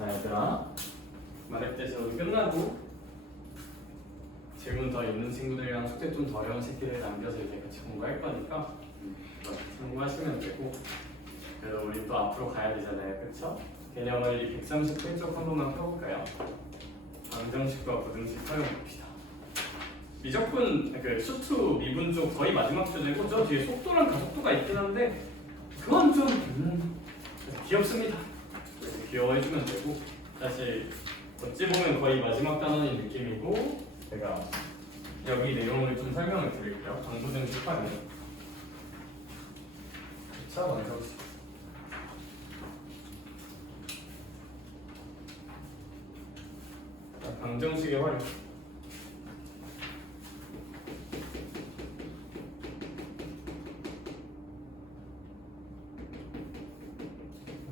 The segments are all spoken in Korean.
자 얘들아, 말했듯이 오늘 끝나고 질문 더 있는 친구들이랑 숙제 좀 더 어려운 새끼들 남겨서 이제 같이 공부할 거니까 참고하시면 되고, 그래도 우리 또 앞으로 가야 되잖아요, 그쵸? 개념을 138쪽 한 번만 펴볼까요? 방정식과 부등식 활용해봅시다. 미적분, 그 수투 미분 쪽 거의 마지막 주제고, 저 뒤에 속도랑 가속도가 있긴 한데 그건 좀 귀엽습니다. 귀여워해주면 되고, 사실 어찌 보면 거의 마지막 단원인 느낌이고, 제가 여기 내용을 좀 설명을 드릴게요. 방부등식 활용. 자, 먼저 방정식의 활용.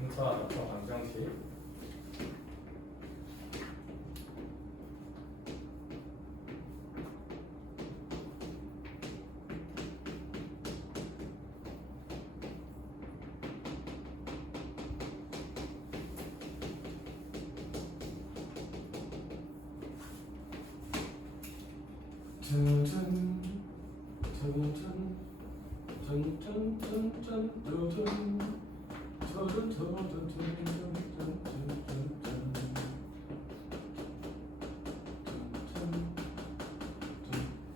분사부터 방정식.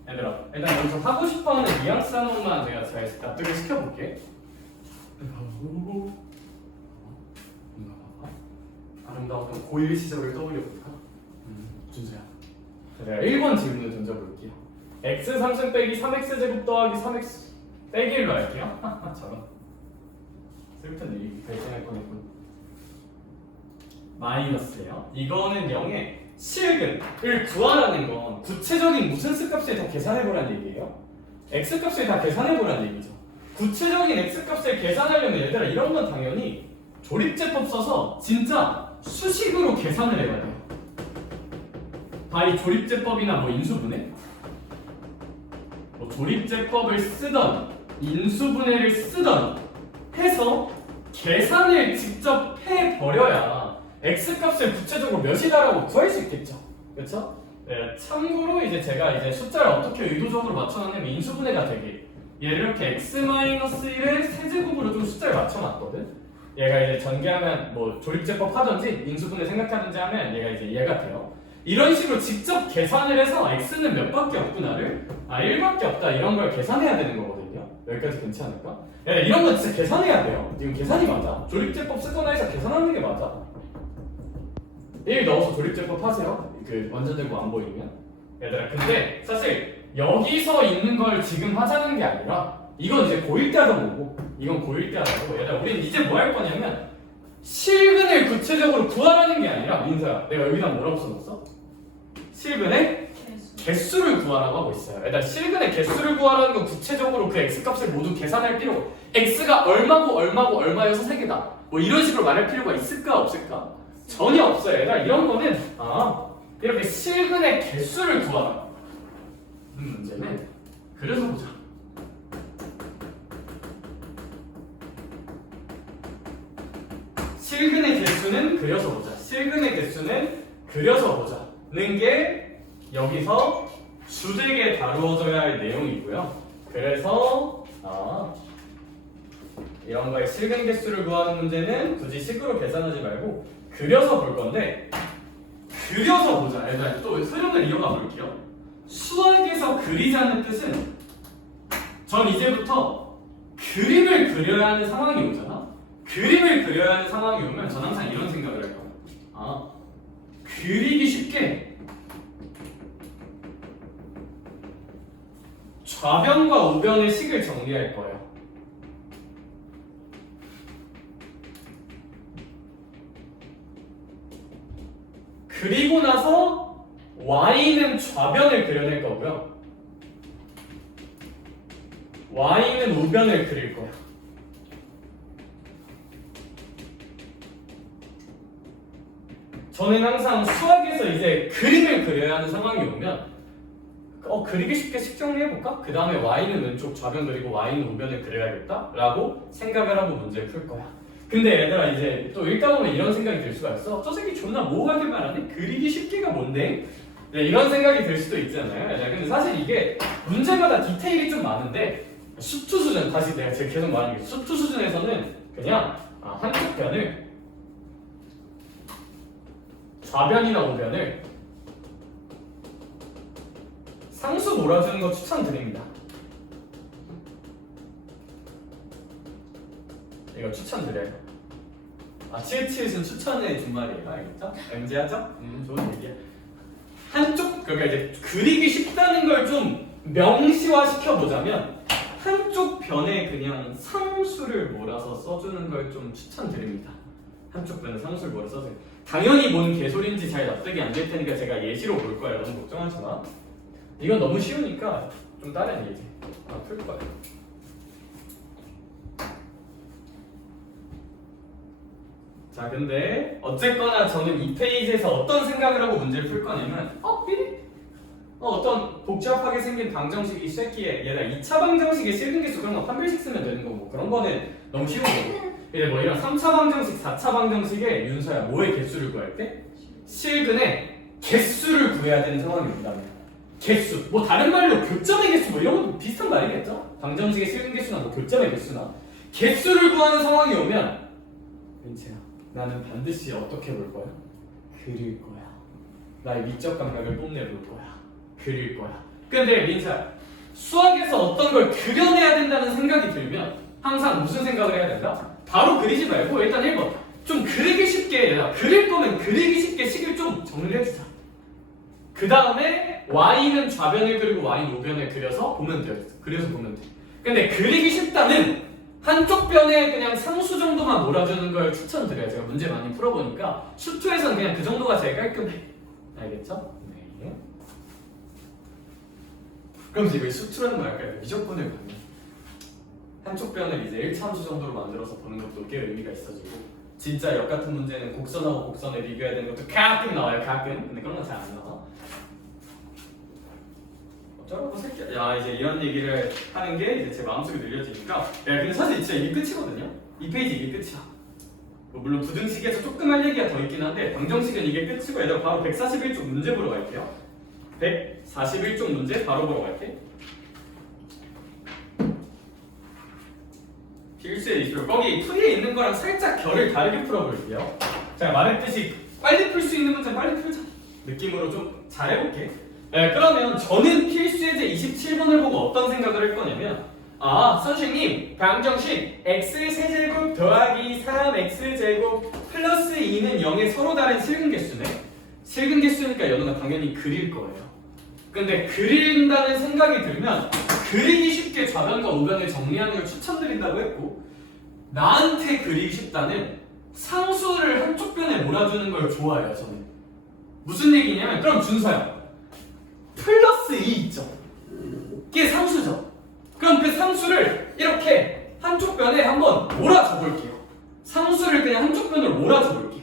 얘들아, 일단 여기서 하고 싶어하는 뉘앙스 한 번만 내가 잘 납득을 시켜볼게. 아름다웠던 고1 시절을 떠올려볼까? 준수야, 내가 1번 질문을 던져볼게요. x 3승 빼기 3x 제곱 더하기 3x 빼기 1로 할게요. 저런 슬픈 일이 발생할 뻔했군. 마이너스예요. 이거는 0의 실근을 구하라는 건 구체적인 무슨 스값을 다 계산해보라는 얘기예요. x값을 다 계산해보라는 얘기죠. 구체적인 x값을 계산하려면 얘들아, 이런 건 당연히 조립제법 써서 진짜 수식으로 계산을 해야 돼요. 바이 조립제법이나 뭐 인수분해? 뭐 조립제법을 쓰던 인수분해를 쓰던 해서 계산을 직접 해버려야 x값을 구체적으로 몇이다라고 구할 수 있겠죠. 그렇죠? 네, 참고로 이제 제가 이제 숫자를 어떻게 의도적으로 맞춰놨냐면 인수분해가 되게, 얘를 이렇게 x-1의 세제곱으로 좀 숫자를 맞춰놨거든. 얘가 이제 전개하면 뭐 조립제법 하든지 인수분해 생각하든지 하면 얘가 이제 얘가 돼요. 이런 식으로 직접 계산을 해서 x는 몇 밖에 없구나를 1밖에 없다 이런 걸 계산해야 되는 거거든요. 여기까지 괜찮을까? 야, 이런 거 진짜 계산해야 돼요. 지금 계산이 맞아. 조립제법 쓰거나 해서 계산하는 게 맞아. 1 넣어서 조립제법 하세요. 그 원자되고 안 보이면. 얘들아, 근데 사실 여기서 있는 걸 지금 하자는 게 아니라 이건 이제 고1 때 하던 거고 이건 고1 때 하던 거고, 얘들아 우린 이제 뭐 할 거냐면 실근을 구체적으로 구하라는 게 아니라, 민서야 내가 여기다 뭐라고 써놨어? 실근의 개수를 구하라고 하고 있어요. 일단 실근의 개수를 구하라는 건 구체적으로 그 x값을 모두 계산할 필요, x가 얼마고 얼마고 얼마여서 3개다 뭐 이런 식으로 말할 필요가 있을까 없을까? 전혀 없어요. 얘들아, 이런 거는 이렇게 실근의 개수를 구하라 문제는 그래서 보자. 실근의 개수는 그려서 보자. 실근의 개수는 그려서 보자는 게 여기서 주되게 다루어져야 할 내용이고요. 그래서 이런 거에 실근 개수를 구하는 문제는 굳이 식으로 계산하지 말고 그려서 볼 건데, 그려서 보자. 일단 또 흐름을 이어가 볼게요. 수학에서 그리자는 뜻은 전 이제부터 그림을 그려야 하는 상황이 오잖아. 그림을 그려야 하는 상황이 오면 전 항상 이런 생각을 할 거야. 그리기 쉽게 좌변과 우변의 식을 정리할 거예요. 그리고 나서 y는 좌변을 그려낼 거고요. y는 우변을 그릴 거야. 저는 항상 수학에서 이제 그림을 그려야 하는 상황이 오면 그리기 쉽게 식 정리해볼까? 그 다음에 y는 왼쪽 좌변 그리고 y는 우변을 그려야겠다 라고 생각을 하고 문제를 풀 거야. 근데 얘들아 이제 또 읽다 보면 이런 생각이 들 수가 있어. 저 새끼 존나 모호하게 말하네? 그리기 쉽게가 뭔데? 네, 이런 생각이 들 수도 있잖아요. 네, 근데 사실 이게 문제마다 디테일이 좀 많은데 수투 수준, 다시 내가 지금 계속 말하는 게 수투 수준에서는 그냥 한쪽 변을 좌변이나 우변을 상수 몰아주는 거 추천드립니다. 이거 추천드려요. 치읓치읓은 추천해 준 말이에요. 알겠죠? MG하죠? 좋은 얘기야. 한쪽, 그러니까 이제 그리기 쉽다는 걸 좀 명시화 시켜보자면 한쪽 변에 그냥 상수를 몰아서 써주는 걸 좀 추천드립니다. 한쪽 변에 상수를 몰아서 써주세요. 당연히 뭔 개소리인지 잘 납득이 안 될 테니까 제가 예시로 볼 거예요. 너무 걱정하지 마. 이건 너무 쉬우니까 좀 다른 예제 풀 거예요. 자, 근데 어쨌거나 저는 이 페이지에서 어떤 생각을 하고 문제를 풀 거냐면 어떤 복잡하게 생긴 방정식이 쉐끼에 얘가 2차 방정식의 실근계수 그런 거 판별식 쓰면 되는 거고 그런 거는 너무 쉬운 거고 이제 뭐 이런 3차 방정식, 4차 방정식의 윤서야 뭐의 개수를 구할 때? 실근의 개수를 구해야 되는 상황이 온다면 개수, 뭐 다른 말로 교점의 개수 뭐 이런 거 비슷한 말이겠죠? 방정식의 실근계수나 뭐 교점의 개수나 개수를 구하는 상황이 오면 민채야 나는 반드시 어떻게 볼 거야? 그릴 거야. 나의 미적 감각을 뽐내볼 거야. 그릴 거야. 근데 민채야 수학에서 어떤 걸 그려내야 된다는 생각이 들면 항상 무슨 생각을 해야 된다? 바로 그리지 말고 일단 1번 좀 그리기 쉽게 그릴 거면 그리기 쉽게 식을 좀 정리를 해주자. 그 다음에 y는 좌변을 그리고 y는 우변을 그려서 보면 돼요. 그려서 보면 돼. 근데 그리기 쉽다는 한쪽 변에 그냥 상수 정도만 몰아주는 걸 추천드려요. 제가 문제 많이 풀어보니까 수투에서는 그냥 그 정도가 제일 깔끔해. 알겠죠? 네. 그럼 이제 왜 수투라는 말 할까요? 미적분을 가면 한쪽 변을 이제 1참수 정도로 만들어서 보는 것도 꽤 의미가 있어지고 진짜 역 같은 문제는 곡선하고 곡선을 비교해야 되는 것도 가끔 나와요. 가끔. 근데 그런 건 잘 안 나와. 어쩌라고 새끼야. 야 이제 이런 얘기를 하는 게 이제 제 마음속에 늘려지니까 야 근데 사실 진짜 이게 끝이거든요. 이 페이지 이게 끝이야. 뭐 물론 부등식에서 조금 할 얘기가 더 있긴 한데 방정식은 이게 끝이고 얘들아 바로 141쪽 문제 보러 갈게요. 141쪽 문제 바로 보러 갈게. 필수의 이슈 거기 풀이에 있는 거랑 살짝 결을 다르게 풀어볼게요. 제가 말했듯이 빨리 풀 수 있는 문제 빨리 풀자 느낌으로 좀 잘해볼게. 네, 그러면 저는 필수예제 27번을 보고 어떤 생각을 할 거냐면 선생님 방정식 x세제곱 더하기 3x제곱 플러스 2는 0의 서로 다른 실근계수네. 실근계수니까 연우가 당연히 그릴 거예요. 근데 그린다는 생각이 들면 그리기 쉽게 좌변과 우변을 정리하는 걸 추천드린다고 했고 나한테 그리기 쉽다는 상수를 한쪽 변에 몰아주는 걸 좋아해요. 저는 무슨 얘기냐면 그럼 준서야 플러스 2 있죠? 이게 상수죠? 그럼 그 상수를 이렇게 한쪽 변에 한번 몰아줘 볼게요. 상수를 그냥 한쪽 변으로 몰아줘 볼게요.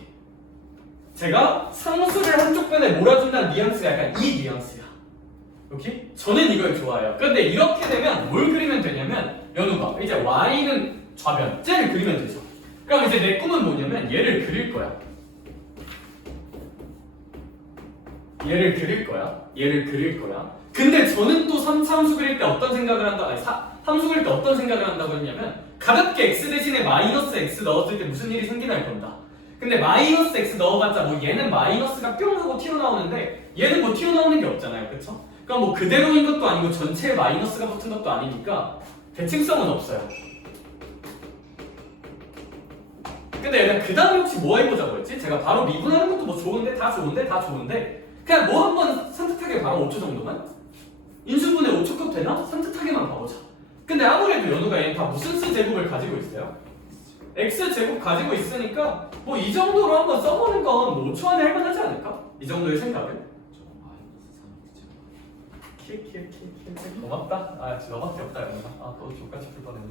제가 상수를 한쪽 변에 몰아준다는 뉘앙스가 약간 이 뉘앙스야. 오케이? 저는 이걸 좋아해요. 근데 이렇게 되면 뭘 그리면 되냐면 연우가 이제 y는 좌변, 쟤를 그리면 되죠. 그럼 이제 내 꿈은 뭐냐면 얘를 그릴 거야. 얘를 그릴 거야. 근데 저는 또 3차 함수 그릴 때 어떤 생각을 함수 그릴 때 어떤 생각을 한다고 했냐면 가볍게 x 대신에 마이너스 x 넣었을 때 무슨 일이 생기나 할 건다. 근데 마이너스 x 넣어봤자 뭐 얘는 마이너스가 뿅 하고 튀어나오는데 얘는 뭐 튀어나오는 게 없잖아요. 그쵸? 그러니까 뭐 그대로인 것도 아니고 전체에 마이너스가 붙은 것도 아니니까 대칭성은 없어요. 근데 얘는 그 다음에 혹시 뭐 해보자고 했지? 제가 바로 미분하는 것도 뭐 좋은데 다 좋은데 그냥 뭐 한번 산뜻하게 바로 5초 정도만? 인수분해 5초 급 되나? 산뜻하게만 봐보자. 근데 아무래도 연우가 얘는 다 무슨 수제곱을 가지고 있어요? x제곱 가지고 있으니까 뭐 이 정도로 한번 써보는 건 5초 안에 할만하지 않을까? 이 정도의 생각을. 고맙다. 진짜 너밖에 없다 연우가. 또 족같이 풀 뻔했네.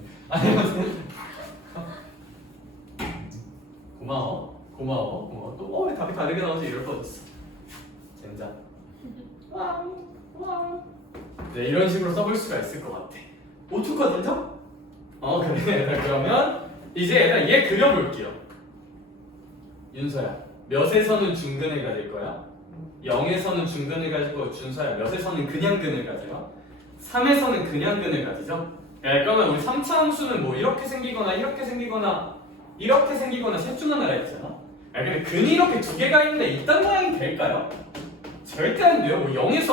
고마워. 또 왜 답이 다르게 나오지 이럴 뻔했어. 젠장. 네, 이런 식으로 써볼 수가 있을 것 같아. 5초컷 인정? 그래. 그러면 이제 얘들아 얘 그려볼게요. 윤서야 몇에서는 중근을 가질 거야? 0에서는 중근을 가질 거고 준서야 몇에서는 그냥 근을 가져요? 3에서는 그냥 근을 가지죠? 그러면 우리 3차 함수는 뭐 이렇게 생기거나 이렇게 생기거나 이렇게 생기거나 셋 중 하나라 했잖아. 근데 근이 이렇게 두 개가 있는데 이딴 모양이 될까요? 절대 안 돼요. 뭐 0에서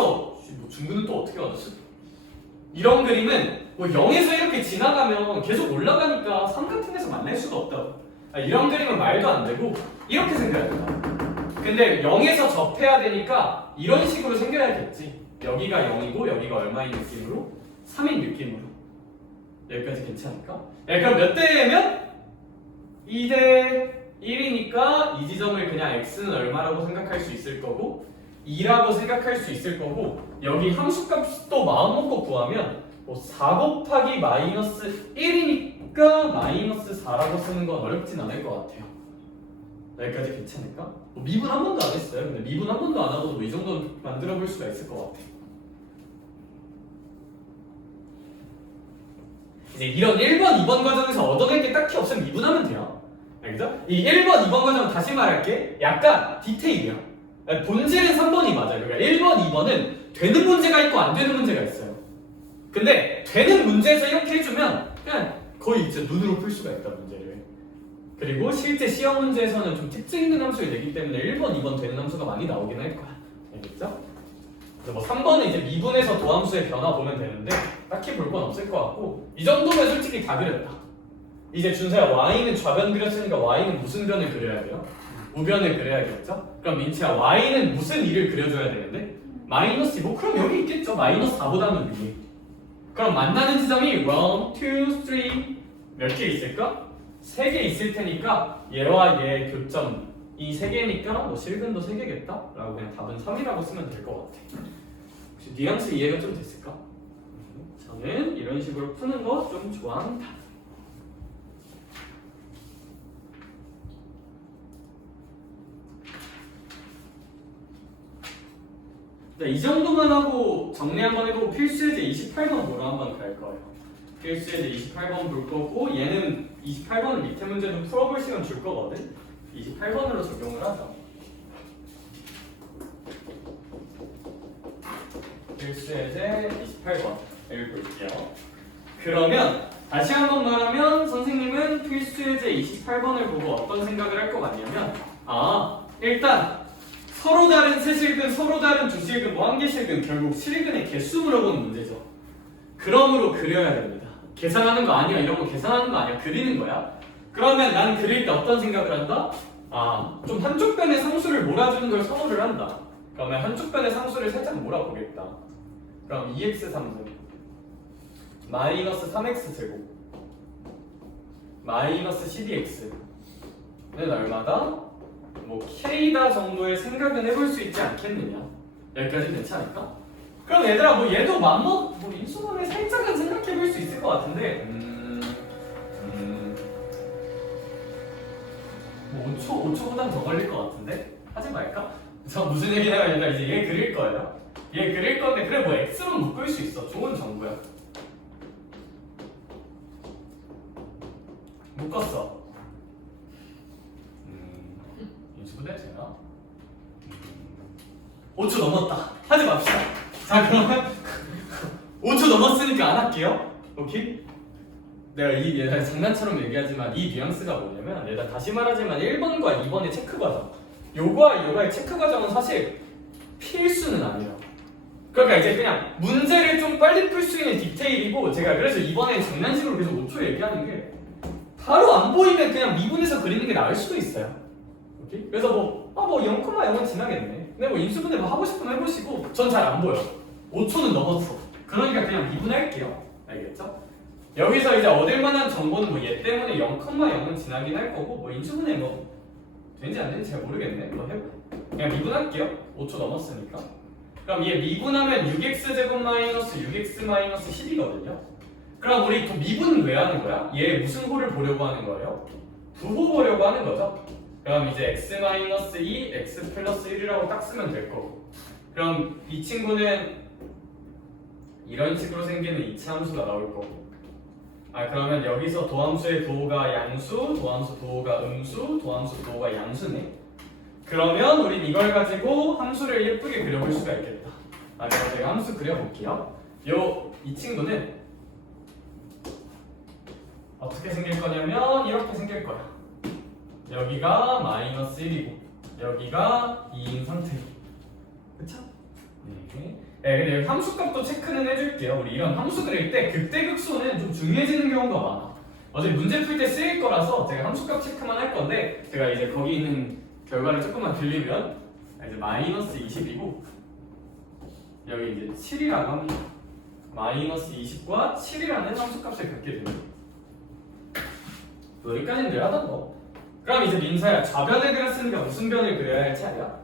뭐 중근은 또 어떻게 얻었어? 이런 그림은 뭐 0에서 이렇게 지나가면 계속 올라가니까 3 같은 데서 만날 수가 없다고. 이런 그림은 말도 안 되고 이렇게 생겨야 된다. 근데 0에서 접해야 되니까 이런 식으로 생겨야겠지. 여기가 0이고 여기가 얼마인 느낌으로? 3인 느낌으로. 여기까지 괜찮을까? 그럼 몇 대면? 2대 1이니까 이 지점을 그냥 x는 얼마라고 생각할 수 있을 거고 2라고 생각할 수 있을 거고 여기 함수값도 마음먹고 구하면 뭐 4 곱하기 마이너스 1이니까 마이너스 4라고 쓰는 건 어렵진 않을 것 같아요. 여기까지 괜찮을까? 뭐 미분 한 번도 안 했어요. 근데 미분 한 번도 안 하고도 뭐 이 정도 만들어 볼 수가 있을 것 같아. 이제 이런 1번, 2번 과정에서 얻어낼 게 딱히 없으면 미분하면 돼요. 알겠죠? 이 1번, 2번 과정은 다시 말할게. 약간 디테일이야. 본질은 3번이 맞아요. 그러니까 1번, 2번은 되는 문제가 있고 안 되는 문제가 있어요. 근데 되는 문제에서 이렇게 해주면 그냥 거의 이제 눈으로 풀 수가 있다, 문제를. 그리고 실제 시험 문제에서는 좀 특징 있는 함수를 내기 때문에 1번, 2번 되는 함수가 많이 나오긴 할 거야. 알겠죠? 그래서 뭐 3번은 이제 미분에서 도함수의 변화 보면 되는데 딱히 볼 건 없을 것 같고 이 정도면 솔직히 다 그렸다. 이제 준서야 y는 좌변 그렸으니까 y는 무슨 변을 그려야 돼요? 우변을 그려야겠죠? 그럼 민치야 y는 무슨 2를 그려줘야 되는데? 마이너스 2. 뭐 그럼 여기 있겠죠? 마이너스 4보다는 위에. 그럼 만나는 지점이 1, 2, 3 몇 개 있을까? 3개 있을 테니까 얘와 얘의 교점 이 3개니까 뭐 실근도 3개겠다? 라고 그냥 답은 3이라고 쓰면 될 것 같아. 혹시 뉘앙스 이해가 좀 됐을까? 저는 이런 식으로 푸는 거 좀 좋아합니다. 자, 이 정도만 하고 정리 한번 해보고 필수예제 28번 보러 한번 갈 거예요. 필수예제 28번 볼 거고 얘는 28번은 밑에 문제도 풀어볼 시간 줄 거거든. 28번으로 적용을 하죠. 필수예제 28번을 볼게요. 그러면 다시 한번 말하면 선생님은 필수예제 28번을 보고 어떤 생각을 할 것 같냐면 일단 서로 다른 세실근, 서로 다른 두실근, 뭐 한개실근 결국 실근의 개수 물어보는 문제죠. 그럼으로 그려야 됩니다. 계산하는 거 아니야. 이런 거 계산하는 거 아니야. 그리는 거야. 그러면 난 그릴 때 어떤 생각을 한다? 좀 한쪽 변의 상수를 몰아주는 걸 선호를 한다. 그러면 한쪽 변의 상수를 살짝 몰아보겠다. 그럼 2x 3승 마이너스 3x 제곱 마이너스 12x는 얼마다? 뭐 k다 정도의 생각은 해볼 수 있지 않겠느냐. 여기까지 괜찮을까? 그럼 얘들아 뭐 얘도 뭐 인수분해 살짝은 생각해볼 수 있을 것 같은데 뭐 5초보단 더 걸릴 것 같은데? 하지 말까? 저 무슨 얘기냐면 얘들아 이제 얘 그릴 거예요. 얘 그릴 건데 그래 뭐 x로 묶을 수 있어. 좋은 정보야. 묶었어. 인수분해 되나? 5초 넘었다. 하지 맙시다. 자 그러면 5초 넘었으니까 안 할게요. 오케이? 내가 얘가 장난처럼 얘기하지만 이 뉘앙스가 뭐냐면 얘가 다시 말하지만 1번과 2번의 체크 과정 요거와 요거의 체크 과정은 사실 필수는 아니에요. 그러니까 이제 그냥 문제를 좀 빨리 풀 수 있는 디테일이고 제가 그래서 이번에 장난식으로 계속 5초 얘기하는 게 바로 안 보이면 그냥 미분해서 그리는 게 나을 수도 있어요. 오케이? 그래서 뭐 0,0은 지나겠네. 근데 뭐 인수분해 뭐 하고 싶으면 해보시고 전 잘 안 보여. 5초는 넘었어. 그러니까 그냥 미분할게요. 알겠죠? 여기서 이제 얻을 만한 정보는 뭐 얘 때문에 0,0은 지나긴 할 거고 뭐 인수분해 뭐 되는지 안 되는지 잘 모르겠네. 뭐 해볼게. 그냥 미분할게요. 5초 넘었으니까. 그럼 얘 미분하면 6x제곱 마이너스 6x 마이너스 10이거든요. 그럼 우리 또 미분은 왜 하는 거야? 얘 무슨 호를 보려고 하는 거예요? 부호 보려고 하는 거죠. 그럼 이제 x 마이너스 2, x 플러스 1이라고 딱 쓰면 될 거고. 그럼 이 친구는 이런 식으로 생기는 이차 함수가 나올 거고. 그러면 여기서 도함수의 도가 양수, 도함수 도가 음수, 도함수 도가 양수네. 그러면 우린 이걸 가지고 함수를 예쁘게 그려볼 수가 있겠다. 그럼 제가 함수 그려볼게요. 이 친구는 어떻게 생길 거냐면 이렇게 생길 거야. 여기가 마이너스 1이고 여기가 2인 상태고, 그쵸? 네. 근데 여기 함수값도 체크는 해줄게요. 우리 이런 함수 그릴 때 극대극소는 좀 중요해지는 경우가 많아. 어차피 문제 풀 때 쓰일 거라서 제가 함수값 체크만 할 건데, 제가 이제 거기 있는 결과를 조금만 빌리면 이제 마이너스 20이고 여기 이제 7이라고 합니다. 마이너스 20과 7이라는 함수값을 갖게 됩니다. 여기까지는 늘 하던 거. 그럼 이제 민서야, 좌변을 그렸으니까 무슨 변을 그려야 할 차례야?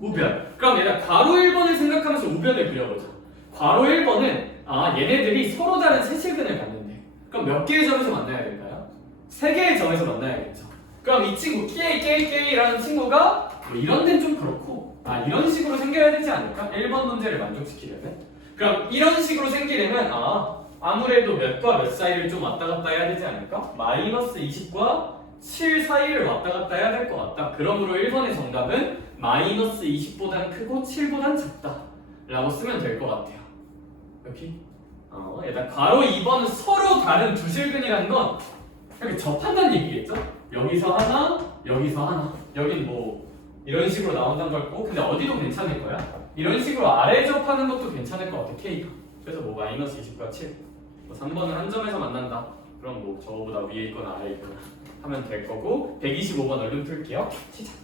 우변. 그럼 얘가 괄호 1번을 생각하면서 우변을 그려보자. 괄호 1번은 얘네들이 서로 다른 세실근을 갖는데, 그럼 몇 개의 점에서 만나야 될까요? 3개의 점에서 만나야겠죠. 그럼 이 친구 K라는 친구가 뭐 이런 데는 좀 그렇고 이런 식으로 생겨야 되지 않을까? 1번 문제를 만족시키려면. 그럼 이런 식으로 생기려면 아무래도 몇과 몇 사이를 좀 왔다 갔다 해야 되지 않을까? 마이너스 20과 7 사이를 왔다 갔다 해야 될 것 같다. 그러므로 1번의 정답은 마이너스 20보단 크고 7보단 작다 라고 쓰면 될 것 같아요. 여기 일단 괄호 2번은 서로 다른 두 실근이라는 건 이렇게 접한다는 얘기겠죠? 여기서 하나, 여기서 하나. 여긴 뭐 이런 식으로 나온다는 걸 꼭, 근데 어디도 괜찮을 거야. 이런 식으로 아래 접하는 것도 괜찮을 것 같아, K가. 그래서 뭐 마이너스 20과 7. 3번은 한 점에서 만난다. 그럼 뭐 저거보다 위에 있거나 아래에 있거나 하면 될 거고, 125번 얼른 풀게요. 시작.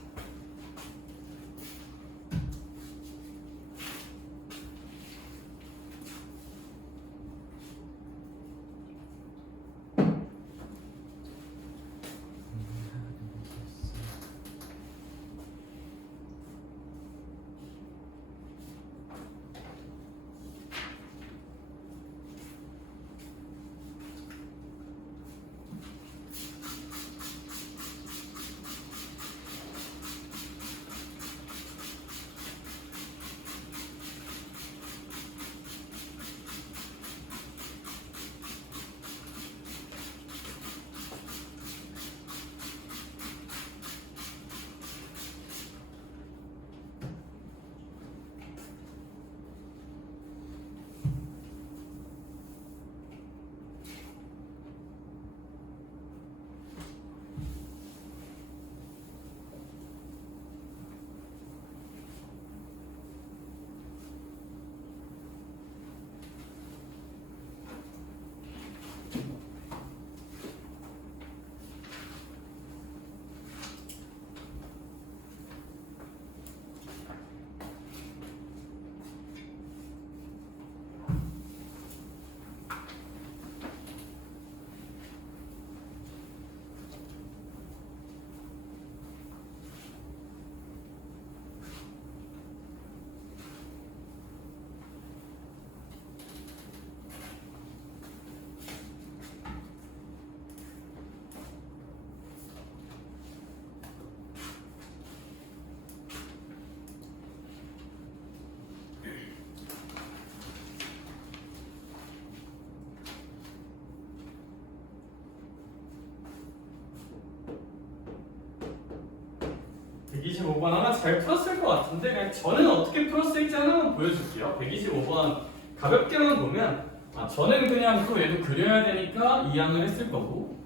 (125번) 아마 잘 풀었을 것 같은데, 그냥 저는 어떻게 풀었을지 하나만 보여줄게요. 125번 가볍게만 보면 저는 그냥 또 얘도 그려야 되니까 이항을 했을 거고,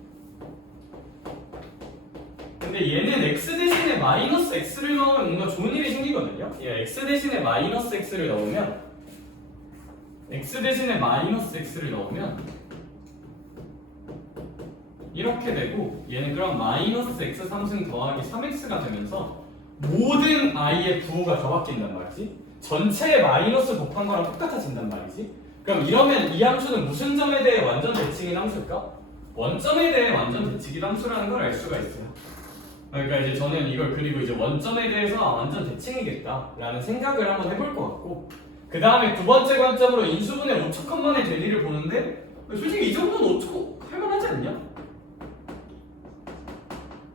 근데 얘는 x 대신에 마이너스 x를 넣으면 뭔가 좋은 일이 생기거든요. x 대신에 마이너스 x를 넣으면 이렇게 되고, 얘는 그럼 마이너스 x 3승 더하기 3x가 되면서 모든 i의 부호가 더 바뀐단 말이지. 전체의 마이너스 곱한 거랑 똑같아진단 말이지. 그럼 이러면 이 함수는 무슨 점에 대해 완전 대칭인 함수일까? 원점에 대해 완전 대칭인 함수라는 걸 알 수가 있어요. 그러니까 이제 저는 이걸 그리고 이제 원점에 대해서 완전 대칭이겠다라는 생각을 한번 해볼 것 같고, 그 다음에 두 번째 관점으로 인수분해 5척만의 되리를 보는데, 솔직히 이 정도는 5척 할만하지 않냐?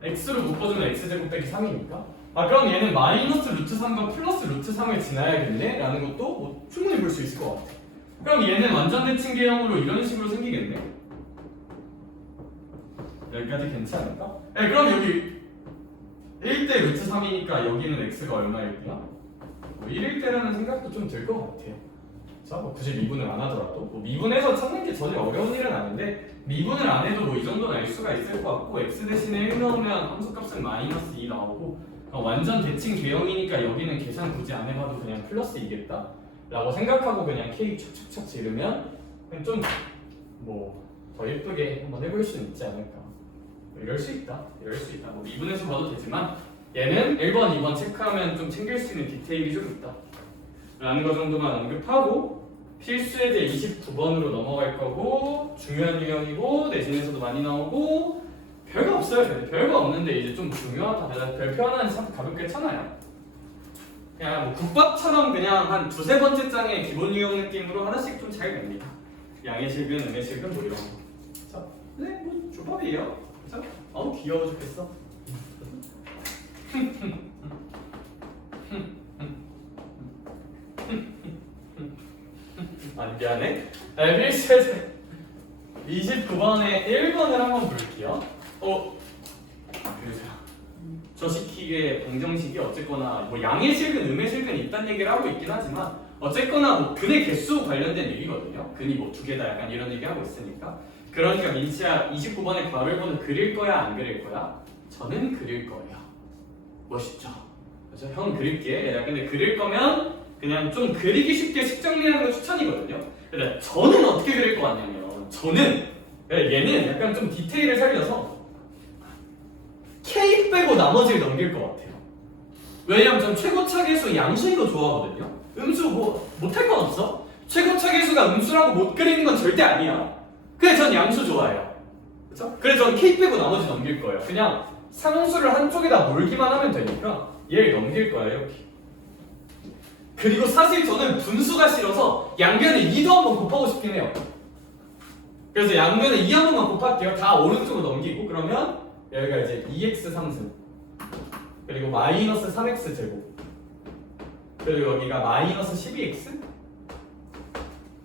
x로 묶어주면 x제곱 빼기 3이니까 그럼 얘는 마이너스 루트 3과 플러스 루트 3을 지나야겠네? 라는 것도 뭐 충분히 볼 수 있을 것 같아. 그럼 얘는 완전 대칭 계형으로 이런 식으로 생기겠네? 여기까지 괜찮을까? 네, 그럼 여기 1대 루트 3이니까 여기는 x가 얼마일게요? 뭐 1일 때라는 생각도 좀 들 것 같아요. 자, 뭐 굳이 미분을 안 하더라도 뭐 미분해서 찾는 게 전혀 어려운 일은 아닌데 미분을 안 해도 뭐 이 정도는 알 수가 있을 것 같고 x 대신에 1 넣으면 함수값은 마이너스 2 나오고 완전 대칭 개형이니까 여기는 계산 굳이 안 해봐도 그냥 플러스 2겠다 라고 생각하고 그냥 k 촥촥촥 지르면 좀 뭐 더 예쁘게 한번 해볼 수는 있지 않을까. 이럴 수 있다. 이럴 수 있다. 뭐 미분해서 봐도 되지만 얘는 1번, 2번 체크하면 좀 챙길 수 있는 디테일이 좀 있다 라는 거 정도만 언급하고 필수예제 29번으로 넘어갈 거고 중요한 유형이고 내신에서도 많이 나오고 별거 없어요. 별거 없는데 이제 좀 중요하다. 별표 하나는 참 가볍게 쳐놔요. 그냥 뭐 국밥처럼 그냥 한 두세 번째 장의 기본 유형 느낌으로 하나씩 좀 잘 냅니다. 양의 실근, 음의 실근 뭐 이런 거. 자, 네, 뭐 조밥이에요. 자, 어우 귀여워 죽겠어. 아 미안해. 필수예제 29번에 1번을 한번 볼게요. 저 식식의 방정식이 어쨌거나 뭐 양의 실근, 음의 실근이 있다는 얘기를 하고 있긴 하지만 어쨌거나 뭐 근의 개수 관련된 얘기거든요. 근이 뭐 두 개다 약간 이런 얘기 하고 있으니까. 그러니까 민치야 29번에 괄호를 그릴 거야 안 그릴 거야? 저는 그릴 거예요. 멋있죠? 그래서 형 그릴게. 야, 근데 그릴 거면 그냥 좀 그리기 쉽게 식 정리하는 거 추천이거든요. 근데 저는 어떻게 그릴 것 같냐면 저는 얘는 약간 좀 디테일을 살려서 K 빼고 나머지를 넘길 것 같아요. 왜냐면 전 최고차계수 양수인 거 좋아하거든요. 음수 뭐 못할 건 없어. 최고차계수가 음수라고 못 그리는 건 절대 아니야. 그래서 전 양수 좋아해요. 그렇죠? 그래서 전 K 빼고 나머지 넘길 거예요. 그냥 상수를 한쪽에다 몰기만 하면 되니까 얘를 넘길 거예요. 이렇게. 그리고 사실 저는 분수가 싫어서 양변에 2도 한번 곱하고 싶긴 해요. 그래서 양변에 2 한 번만 곱할게요. 다 오른쪽으로 넘기고 그러면 여기가 이제 2x 3승 그리고 마이너스 3x 제곱 그리고 여기가 마이너스 12x.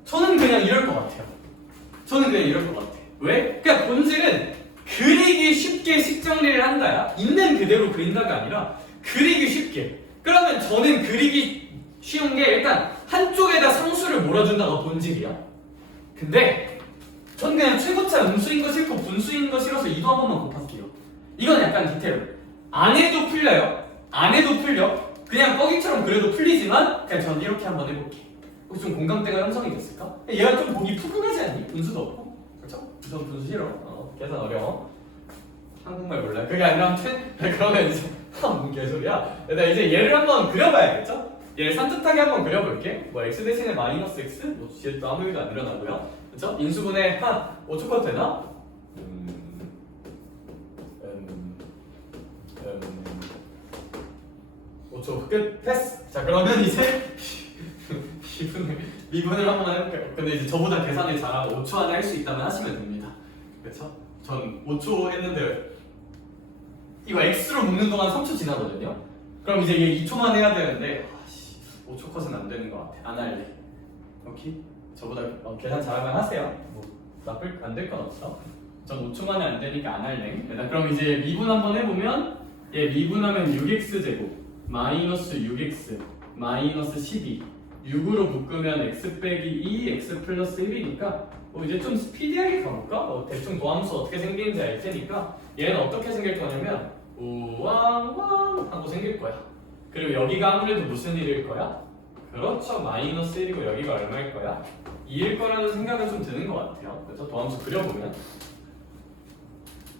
저는 그냥 이럴 것 같아요. 저는 그냥 이럴 것 같아요. 왜? 그러니까 본질은 그리기 쉽게 식정리를 한다야 있는 그대로 그린다가 아니라 그리기 쉽게. 그러면 저는 그리기 쉬운 게 일단 한쪽에다 상수를 몰아준다가 본질이야. 근데 전 그냥 최고차 음수인 거 싫고 분수인 거 싫어서 2도 한 번만 곱할게요. 이건 약간 디테일. 안 해도 풀려요. 안 해도 풀려. 그냥 뻐기처럼 그래도 풀리지만 그냥 전 이렇게 한번 해볼게. 혹시 좀 공감대가 형성이 됐을까? 얘가 좀 보기 푸근하지 않니? 분수도 없고. 그렇죠? 전 분수 싫어. 계산 어려워. 한국말 몰라. 그게 아니라 아무튼 그러면 이제 뭔 개소리야. 일단 이제 얘를 한번 그려봐야겠죠? 얘를 산뜻하게 한번 그려볼게. 뭐 x 대신에 마이너스 x? 뭐 뒤에 또 아무 일도 안 일어나고요. 그렇죠? 인수분해 한 5초 컷 되나? 5초 끝 패스. 자 그러면 이제 미분을 한번 해볼게요. 근데 이제 저보다 계산을 잘하고 5초 안에 할 수 있다면 하시면 됩니다. 그렇죠? 전 5초 했는데 이거 x로 묶는 동안 3초 지나거든요. 그럼 이제 얘 2초만 해야 되는데 5초 컷은 안 되는 것 같아. 안 할래. 오케이? 저보다 계산 잘하면 하세요. 뭐 나쁠 안 될 건 없어. 전 5초 만에 안 되니까 안 할래. 일단 그럼 이제 미분 한번 해보면 얘 미분하면 6x 제곱 마이너스 6x 마이너스 12 6으로 묶으면 x 빼기 2 x 플러스 1이니까 이제 좀 스피디하게 가볼까? 대충 도함수 어떻게 생기는지 알 테니까 얘는 어떻게 생길 거냐면 우왕왕 하고 생길 거야. 그리고 여기가 아무래도 무슨 일일 거야? 그렇죠. 마이너스 1이고 여기가 얼마일 거야? 2일 거라는 생각은 좀 드는 것 같아요. 그래서 도함수 그려보면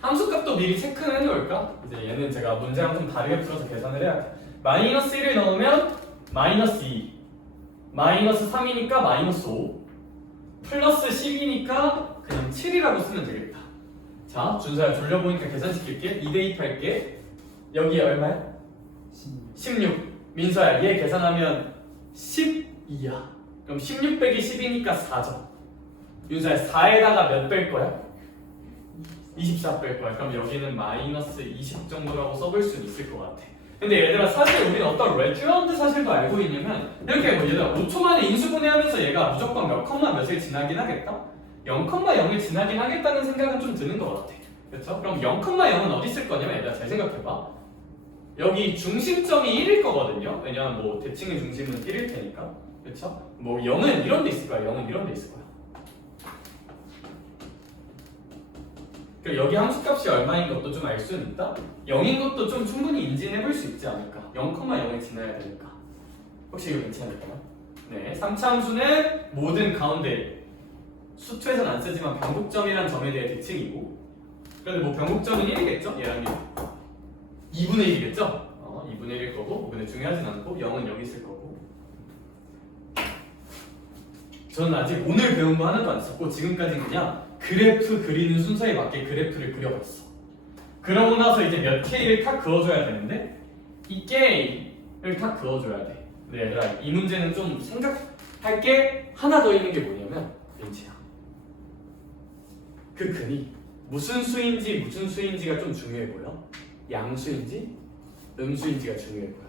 함수값도 미리 체크는 해놓을까? 이제 얘는 제가 문제랑 좀 다르게 풀어서 계산을 해야 돼. 마이너스 1을 넣으면 마이너스 2 마이너스 3이니까 마이너스 5 플러스 10이니까 그냥 7이라고 쓰면 되겠다. 자 준서야 돌려보니까 계산시킬게. 2 대입할게. 여기 얼마야? 16. 민서야 얘 계산하면 12야. 그럼 16 빼기 10이니까 4죠. 윤서야 4에다가 몇 뺄 거야? 24 뺄 거야. 그럼 여기는 마이너스 20 정도라고 써볼 수는 있을 것 같아. 근데 얘들아 사실 우리는 어떤 레쥬런드 사실도 알고 있냐면 이렇게 뭐 얘들아 5초 만에 인수분해하면서 얘가 무조건 몇 컴마 몇을 지나긴 하겠다? 0,0을 지나긴 하겠다는 생각은 좀 드는 것 같아. 그렇죠? 그럼 0,0은 어디 있을 거냐면 얘들아 잘 생각해봐. 여기 중심점이 1일 거거든요. 왜냐면 뭐 대칭의 중심은 1일 테니까. 그렇죠? 뭐 0은 이런 데 있을 거야. 0은 이런 데 있을 거야. 그리고 여기 함수값이 얼마인 것도 좀 알 수는 있다. 0인 것도 좀 충분히 인지해 볼 수 있지 않을까. 0,0을 지나야 되니까. 혹시 이거 괜찮을까요? 네, 3차 함수는 모든 가운데 수투에서는 안 쓰지만 변곡점이란 점에 대해 대칭이고, 그런데 뭐 변곡점은 1이겠죠? 얘랑 2분의 1이겠죠? 2분의 1일 거고, 근데 중요하진 않고 0은 여기 있을 거고. 저는 아직 오늘 배운 거 하나도 안 썼고 지금까지 그냥 그래프 그리는 순서에 맞게 그래프를 그려봤어. 그러고 나서 이제 몇 K를 탁 그어줘야 되는데 이 K를 탁 그어줘야 돼. 근데 얘들아 이 문제는 좀 생각할 게 하나 더 있는 게 뭐냐면 민지야, 그 근이 무슨 수인지가 좀 중요해 보여? 양수인지 음수인지가 중요해 보여.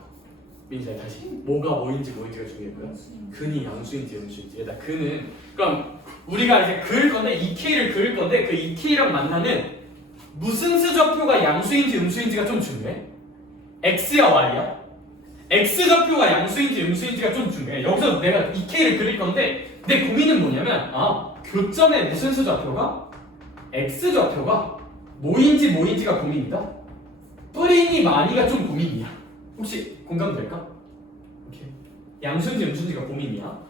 민지야 다시 뭐가 뭐인지가 중요해 보여? 근이 양수인지 음수인지. 얘들아 근은 그럼 우리가 이제 그을 건데 2K를 그을 건데 그 2K랑 만나는 무슨 수좌표가 양수인지 음수인지가 좀 중요해? X야 Y야? X좌표가 양수인지 음수인지가 좀 중요해. 여기서 내가 2K를 그릴 건데 내 고민은 뭐냐면 교점의 무슨 수좌표가 X좌표가 뭐인지가 고민이다? 뿌리니 마니가 좀 고민이야. 혹시 공감될까? 오케이. 양수인지 음수인지가 고민이야.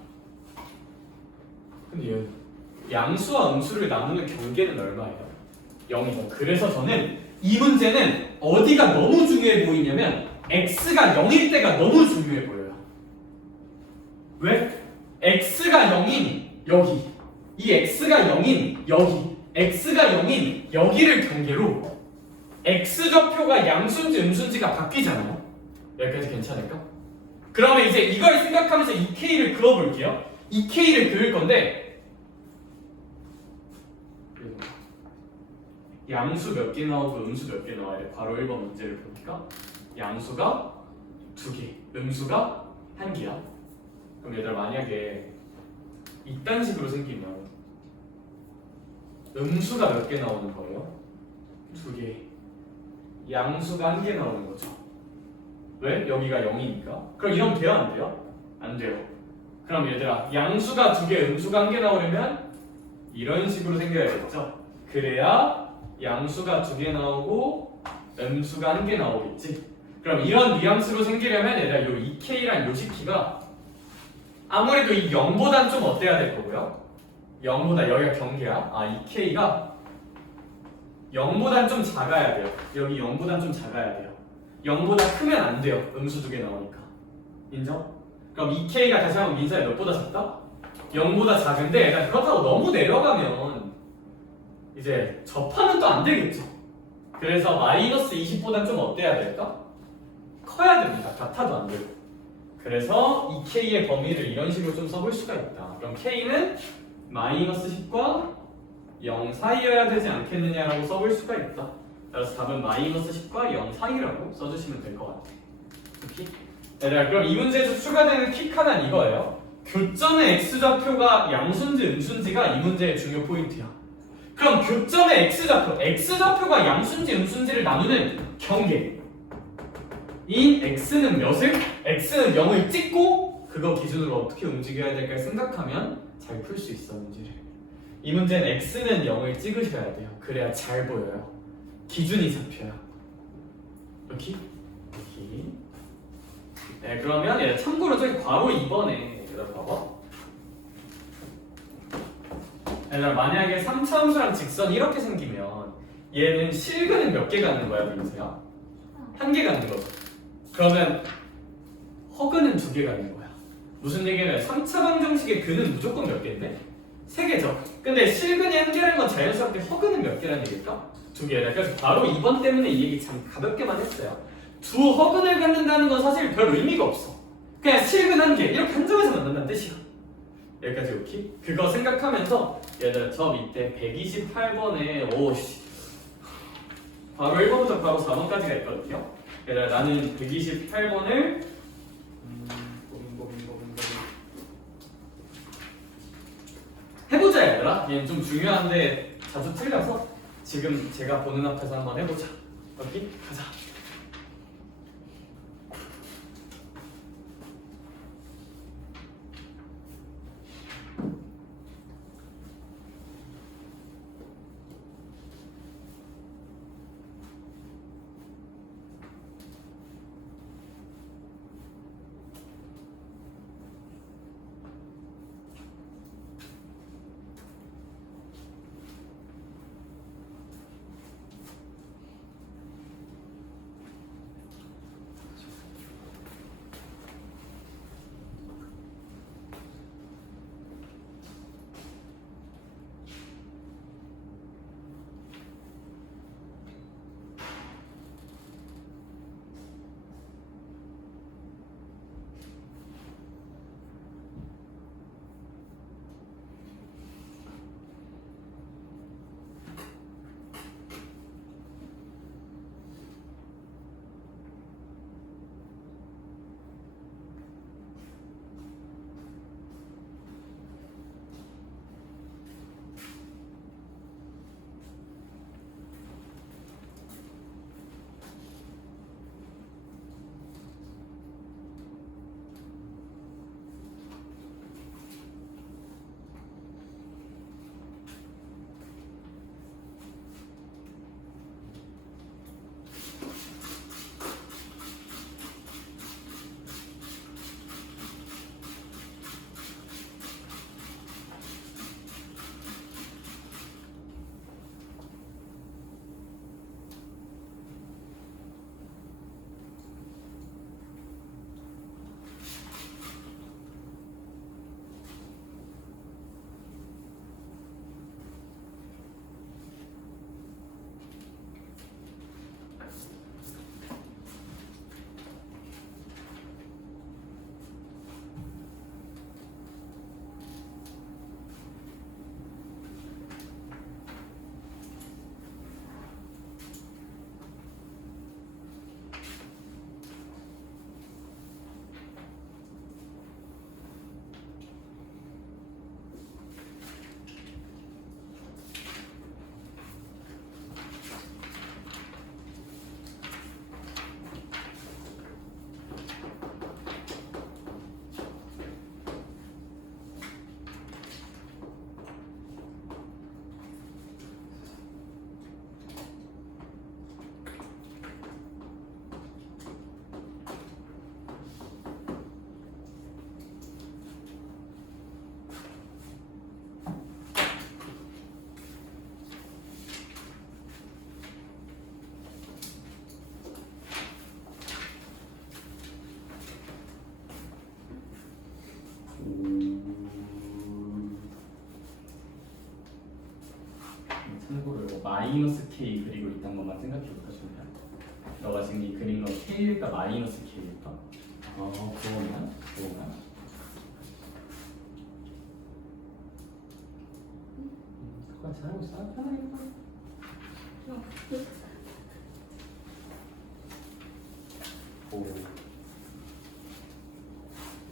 근데 얘 양수와 음수를 나누는 경계는 얼마예요? 0이죠. 그래서 저는 이 문제는 어디가 너무 중요해 보이냐면 x가 0일 때가 너무 중요해 보여요. 왜? x가 0인 여기, 이 x가 0인 여기, x가 0인 여기를 경계로 x좌표가 양수인지 음수인지가 바뀌잖아요. 여기까지 괜찮을까? 그러면 이제 이걸 생각하면서 2K를 그어볼게요. 2K를 그을 건데 양수 몇 개 나오고 음수 몇 개 나와야 돼. 바로 1번 문제를 보니까 양수가 2개, 음수가 1개야. 그럼 얘들아 만약에 이딴 식으로 생기면 음수가 몇 개 나오는 거예요? 2개. 양수가 1개 나오는 거죠. 왜? 여기가 0이니까. 그럼 이러면 돼요? 안 돼요? 안 돼요. 그럼 얘들아 양수가 2개, 음수가 1개 나오려면 이런 식으로 생겨야겠죠? 그래야 양수가 2개 나오고 음수가 1개 나오겠지? 그럼 이런 뉘앙스로 생기려면 얘들아 요 2K란 요 식기가 아무래도 이 0보단 좀 어때야 될 거고요? 0보다 여기가 경계야. 2K가 0보단 좀 작아야 돼요. 여기 0보단 좀 작아야 돼요. 0보다 크면 안 돼요. 음수 2개 나오니까. 인정? 그럼 2K가 다시 한번 민사에 몇보다 작다? 0보다 작은데 얘들아 그렇다고 너무 내려가면 이제 접하면 또 안 되겠죠. 그래서 마이너스 20보단 좀 어때야 될까? 커야 됩니다. 같아도 안 되고. 그래서 이 K의 범위를 이런 식으로 좀 써볼 수가 있다. 그럼 K는 마이너스 10과 0 사이여야 되지 않겠느냐라고 써볼 수가 있다. 따라서 답은 마이너스 10과 0 사이라고 써주시면 될 것 같아요. 오케이? 얘들아 그럼 이 문제에서 추가되는 킥 하나는 이거예요. 교점의 X좌표가 양수인지 음수인지가 이 문제의 중요 포인트야. 그럼 교점의 X좌표가 양수인지 음수인지를 나누는 경계 인 X는 몇을? X는 0을 찍고 그거 기준으로 어떻게 움직여야 될까 생각하면 잘 풀 수 있어 문제를. 이 문제는 X는 0을 찍으셔야 돼요. 그래야 잘 보여요. 기준이 잡혀요. 오케이? 오케이. 네, 그러면 얘 참고로 저기 괄호 2번에 얘들아 봐봐. 얘들아 만약에 3차 함수랑 직선이 이렇게 생기면 얘는 실근은 몇 개 갖는 거야 민수야? 1개 갖는 거죠. 그러면 허근은 2개 갖는 거야. 무슨 얘기냐면 3차 방정식의 근은 무조건 몇 개인데? 3개죠. 근데 실근이 1개라는 건 자연스럽게 허근은 몇 개라는 얘기일까? 2개다. 그래서 바로 2번 때문에 이 얘기 참 가볍게만 했어요. 두 허근을 갖는다는 건 사실 별 의미가 없어. 그냥 실근 1개 이렇게 한정해서 만든다는 뜻이야. 여기까지 오케이? 그거 생각하면서 얘들아 저 밑에 128번에 오씨 바로 1번부터 바로 4번까지가 있거든요. 얘들아 나는 128번을 해보자 얘들아. 얘는 좀 중요한데 자주 틀려서 지금 제가 보는 앞에서 한번 해보자. 여기 가자. 참고로 이거 마이너스 K 그리고 있다는 것만 생각해볼까 준비야. 너가 지금 이 그린 거 K일까 마이너스 K일까? 그거나? 그거 잘하고 있어? 편하게 해봐.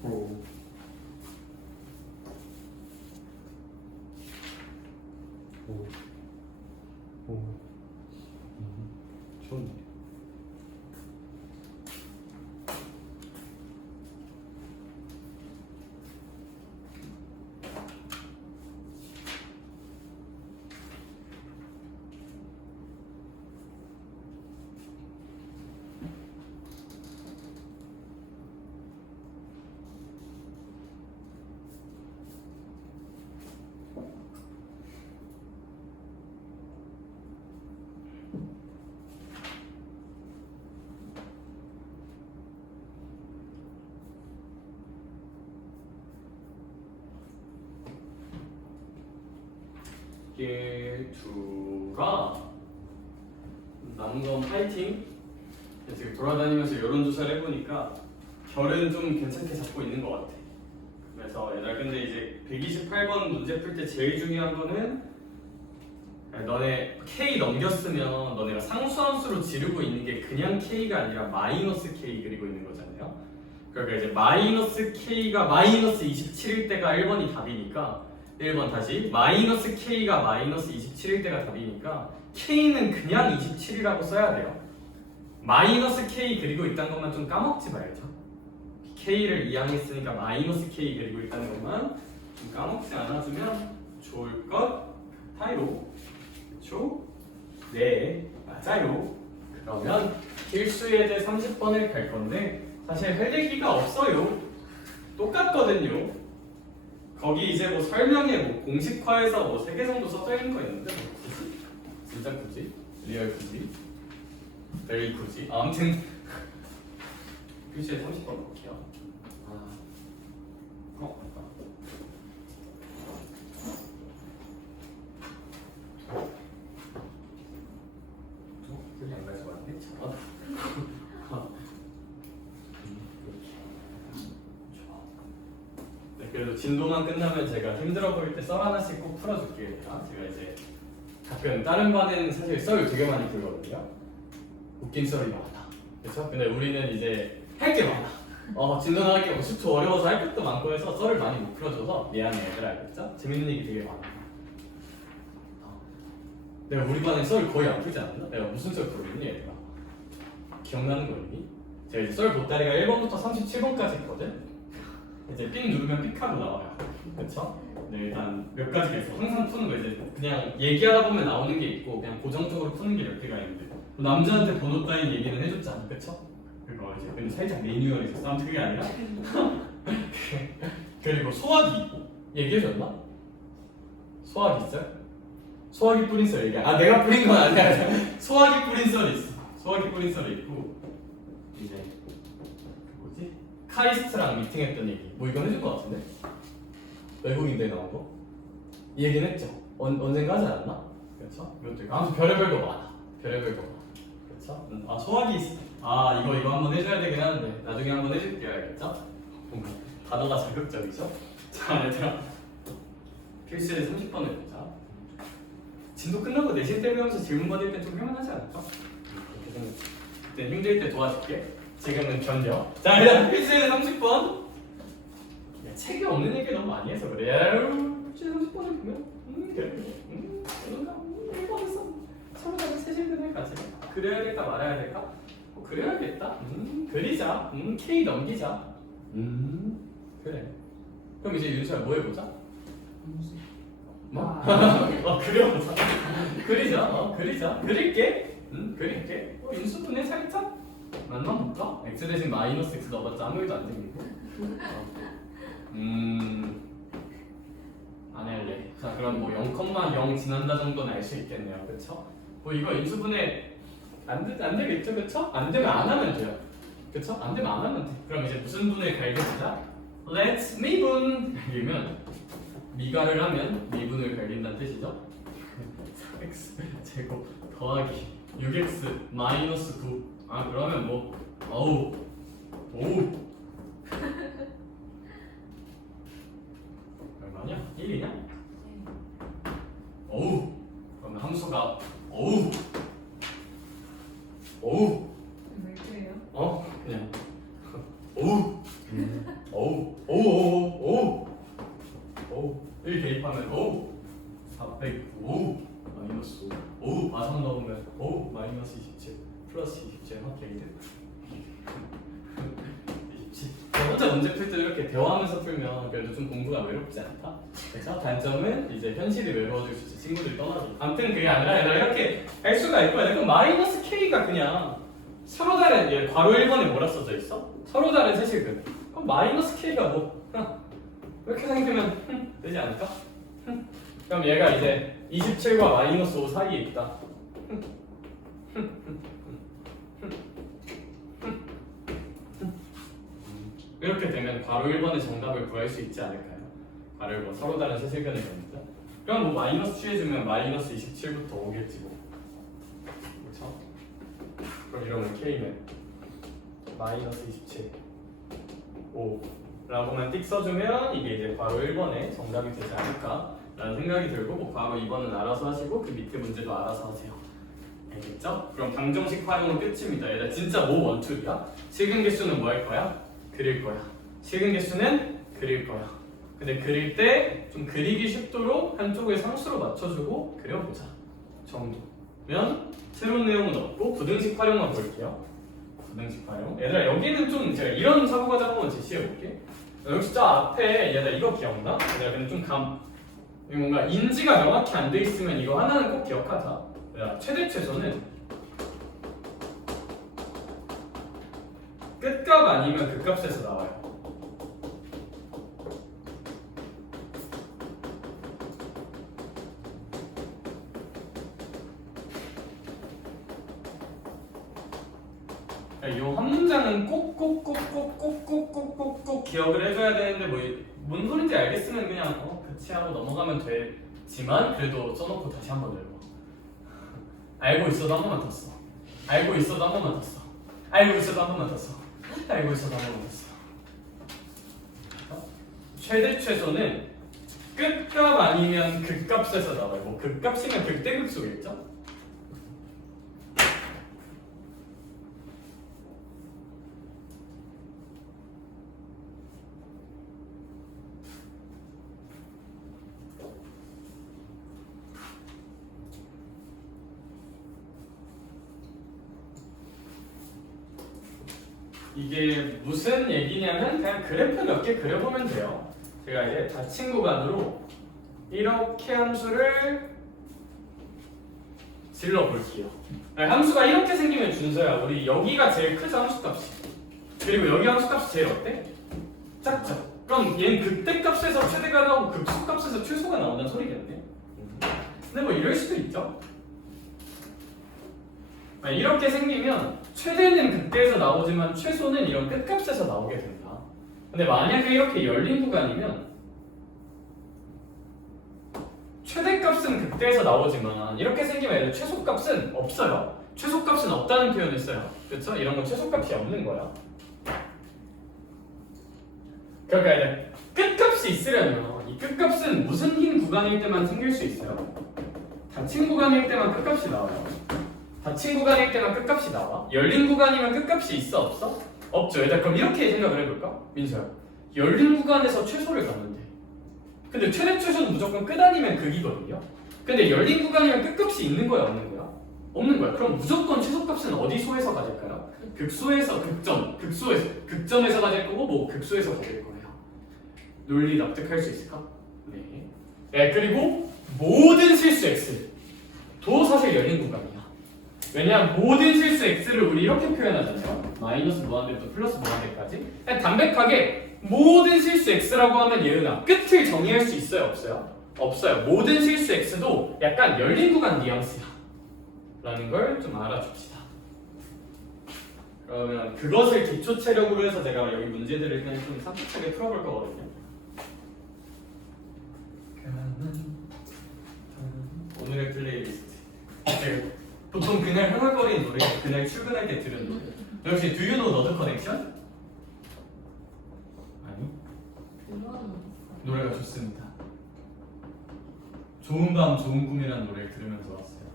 오. 좋네. 이게 두가 남은 건 파이팅. 지금 돌아다니면서 여론조사를 해보니까 결은 좀 괜찮게 잡고 있는 것 같아. 그래서 얘들아 근데 이제 128번 문제 풀 때 제일 중요한 거는 너네 K 넘겼으면 너네가 상수함수로 지르고 있는 게 그냥 K가 아니라 마이너스 K 그리고 있는 거잖아요. 그러니까 이제 마이너스 K가 마이너스 27일 때가 1번이 답이니까 1번 다시 마이너스 K가 마이너스 27일 때가 답이니까 K는 그냥 27이라고 써야 돼요. 마이너스 K 그리고 있다는 것만 좀 까먹지 말죠. K를 이항했으니까 마이너스 K 그리고 있다는 것만 좀 까먹지 않아주면 좋을 것 같아요. 그쵸? 네, 맞아요. 그러면 필수예제 30번을 갈 건데 사실 할 얘기가 없어요. 똑같거든요. 거기 이제 뭐 설명에 뭐 공식화해서 뭐 3개 정도 써져 있는 거 있는데 뭐 굳이? 진짜 굳이? 리얼 굳이? very 굳이? 아무튼 필수예제 30번 볼게요. 맞다. 그게 안 가져왔네? 잠깐만. 네, 그래도 진도만 끝나면 제가 힘들어 보일 때 썰 하나씩 꼭 풀어줄게요. 제가 이제 가끔 다른 반에는 사실 썰 되게 많이 풀거든요. 웃긴 썰이 많아. 그렇죠? 근데 우리는 이제 할 게 많아. 진도 나갈 게 10초 어려워서 할 것도 많고 해서 썰을 많이 못 풀어줘서 미안해 얘들아. 알겠죠? 재밌는 얘기 되게 많아. 내가 우리 반에 썰 거의 안 풀지 않았나? 내가 무슨 썰 풀었니 얘들아? 기억나는 거 있니? 제가 이제 썰 보따리가 1번부터 37번까지 있거든? 이제 삑 누르면 삑하고 나와요. 그쵸? 네, 일단 몇 가지가 있어. 항상 푸는 거 이제 그냥 얘기하다 보면 나오는 게 있고 그냥 고정적으로 푸는 게 몇 개가 있는데 남자한테 번호 따윈 얘기는 해줬잖아. 그쵸? 그거 이제 근데 살짝 매뉴얼이 있었어. 아무튼 그게 아니라 그리고 소화기 얘기해줬나? 소화기 있어요? 소화기 뿌린 썰 얘기. 내가 뿌린 건 아니야. 소화기 뿌린 썰이 있어. 소화기 뿌린 썰이 있고 이제 뭐지? 카이스트랑 미팅했던 얘기. 뭐 이건 해줄 것 같은데? 외국인들 나온 거? 이 얘기는 했죠. 언젠가 하지 않았나? 그렇죠? 이것도 있고 아무튼 별의별 거 많아. 별의별 거 많아. 그렇죠? 소화기 있어. 이거 한번 해줘야 되긴 하는데 나중에 한번 해줄게요. 알겠죠? 단어가 자극적이죠? 자, 얘들아 필수에 30번을 보자. 진도 끝나고 내신 때 배우면서 질문 받을 때 좀 할만하지 않을까? 그때 힘들 때 도와줄게. 지금은 견뎌. 자, 일단 필수에 30번. 책이 없는 얘기 너무 많이 해서 그래. 필수에 30번을 보면 그래. 그런가? 1번에서 서로 다른 세실근을 가지. 그래야겠다 말아야 될까? 그래야겠다. 그리자. K 넘기자. 그래. 그럼 이제 윤수야 뭐 해보자? 뭐? 그려보자. 그리자. 그리자. 그릴게. 그릴게. 인수분해 살짝 만만 볼까? x 대신 마이너스 x 넣어봤자 아무 일도 안 생기고. 안 할래. 자, 그럼 뭐 0,0 지난다 정도는 알 수 있겠네요. 그쵸? 뭐 이거 인수분해 안 되겠죠? 그쵸? 안 되면 안 하면 돼요. 그쵸? 안 되면 안 하면 돼. 그럼 이제 무슨 분을 갈겨보자? Let's 미분! 갈리면 미가를 하면 미분을 갈린다는 뜻이죠? 4x 제곱 더하기 6x 마이너스 9. 그러면 뭐 어우 얼마냐? 1이냐? 어우 그러면 함수가 어우 왜 그래요? 그냥 어우 1 대입하면 409 마이너스 5 마상 넣으면 마이너스 27 플러스 27 게이드 27. 혼자 문제 풀 때 이렇게 대화하면서 풀면 그래도 좀 공부가 외롭지 않다? 그래서 단점은 이제 현실이 외로워질 수 있지. 친구들이 떠나고. 아무튼 그게 아니라 이렇게 할 수가 있고 그럼 마이너스 K가 그냥 서로 다른 괄호 1번에 뭐라 써져 있어? 서로 다른 세실근. 그럼 마이너스 K가 뭐 이렇게 생기면 되지 않을까? 그럼 얘가 이제 27과 마이너스 5 사이에 있다. 이렇게 되면 괄호 1번의 정답을 구할 수 있지 않을까요? 괄호 1번 서로 다른 세실근을 겁니다. 그럼 뭐 마이너스 취해주면 마이너스 27부터 오겠지 뭐. 그렇죠? 그럼 이러면 K는 마이너스 27 5 라고만 띡 써주면 이게 이제 괄호 1번의 정답이 되지 않을까 라는 생각이 들고 뭐 괄호 2번은 알아서 하시고 그 밑에 문제도 알아서 하세요. 알겠죠? 그럼 방정식 활용은 끝입니다. 얘들아 진짜 뭐 원툴이야? 실근 개수는 뭐 할 거야? 그릴 거야. 실근 개수는 그릴 거야. 근데 그릴 때 좀 그리기 쉽도록 한쪽을 상수로 맞춰주고 그려보자 정도. 새로운 내용은 없고 부등식 활용만 볼게요. 부등식 활용. 얘들아 여기는 좀 제가 이런 사고과정 한번 제시해 볼게. 여기 숫자 앞에 얘들아 이거 기억나? 얘들아 근데 좀 뭔가 인지가 명확히 안 돼 있으면 이거 하나는 꼭 기억하자. 얘들아 최대 최소는 끝값 아니면 극값에서 나와요. 이 한 문장은 꼭꼭꼭꼭꼭꼭꼭꼭 기억을 해줘야 되는데 뭔 소린지 알겠으면 그냥 그치 하고 넘어가면 되지만 그래도 써놓고 다시 한 번 읽어. 알고 있어도 한 번만 더 써. 알고 있어도 한 번만 더 써. 알고 있어도 한 번만 더 써. 알고 있어도 한 번만 더 써. 최대 최소는 끝값 아니면 극값에서 나와요. 뭐 극값이면 극대극소겠죠? 이게 무슨 얘기냐면 그냥 그래프 몇 개 그려보면 돼요. 제가 이제 닫힌 구간으로 이렇게 함수를 질러볼게요. 함수가 이렇게 생기면 준서야 우리 여기가 제일 크죠 함수값이. 그리고 여기 함수값이 제일 어때? 작죠. 그럼 얘는 극대값에서 최대가 나오고 극소값에서 최소가 나온다는 소리겠네. 근데 뭐 이럴 수도 있죠. 이렇게 생기면 최대는 극대에서 나오지만 최소는 이런 끝값에서 나오게 된다. 근데 만약에 이렇게 열린 구간이면 최대값은 극대에서 나오지만 이렇게 생기면 얘는 최소값은 없어요. 최소값은 없다는 표현을 써요. 그렇죠? 이런 건 최소값이 없는 거야. 그러니까 이제 끝값이 있으려면 이 끝값은 무슨 긴 구간일 때만 생길 수 있어요. 닫힌 구간일 때만 끝값이 나와요. 닫힌 구간일 때만 끝값이 나와. 열린 구간이면 끝값이 있어 없어? 없죠. 일단 그럼 이렇게 생각을 해볼까? 민서야 열린 구간에서 최소를 갖는데 근데 최대 최소는 무조건 끝 아니면 극이거든요. 근데 열린 구간이면 끝값이 있는 거야 없는 거야? 없는 거야. 그럼 무조건 최소값은 어디 소에서 가질까요? 극소에서 극점, 극점에서 가질 거고 뭐 극소에서 가질 거예요. 논리 납득할 수 있을까? 네. 네 그리고 모든 실수 x도 사실 열린 구간이야. 왜냐하면 모든 실수 x를 우리 이렇게 표현하잖아요. 마이너스 무한대부터 플러스 무한대까지. 그냥 담백하게 모든 실수 x라고 하면 예은아 끝을 정의할 수 있어요 없어요? 없어요. 모든 실수 x도 약간 열린 구간 뉘앙스야 라는 걸 좀 알아줍시다. 그러면 그것을 기초 체력으로 해서 제가 여기 문제들을 그냥 좀 산뜻하게 풀어볼 거거든요. 오늘의 플레이리스트. 보통 그날 흥얼거리는 노래, 그날 출근할 때 들은 노래. 역시 Do you know Node Connection? 아니? 노래가 좋습니다. 좋은 밤 좋은 꿈이라는 노래를 들으면서 왔어요.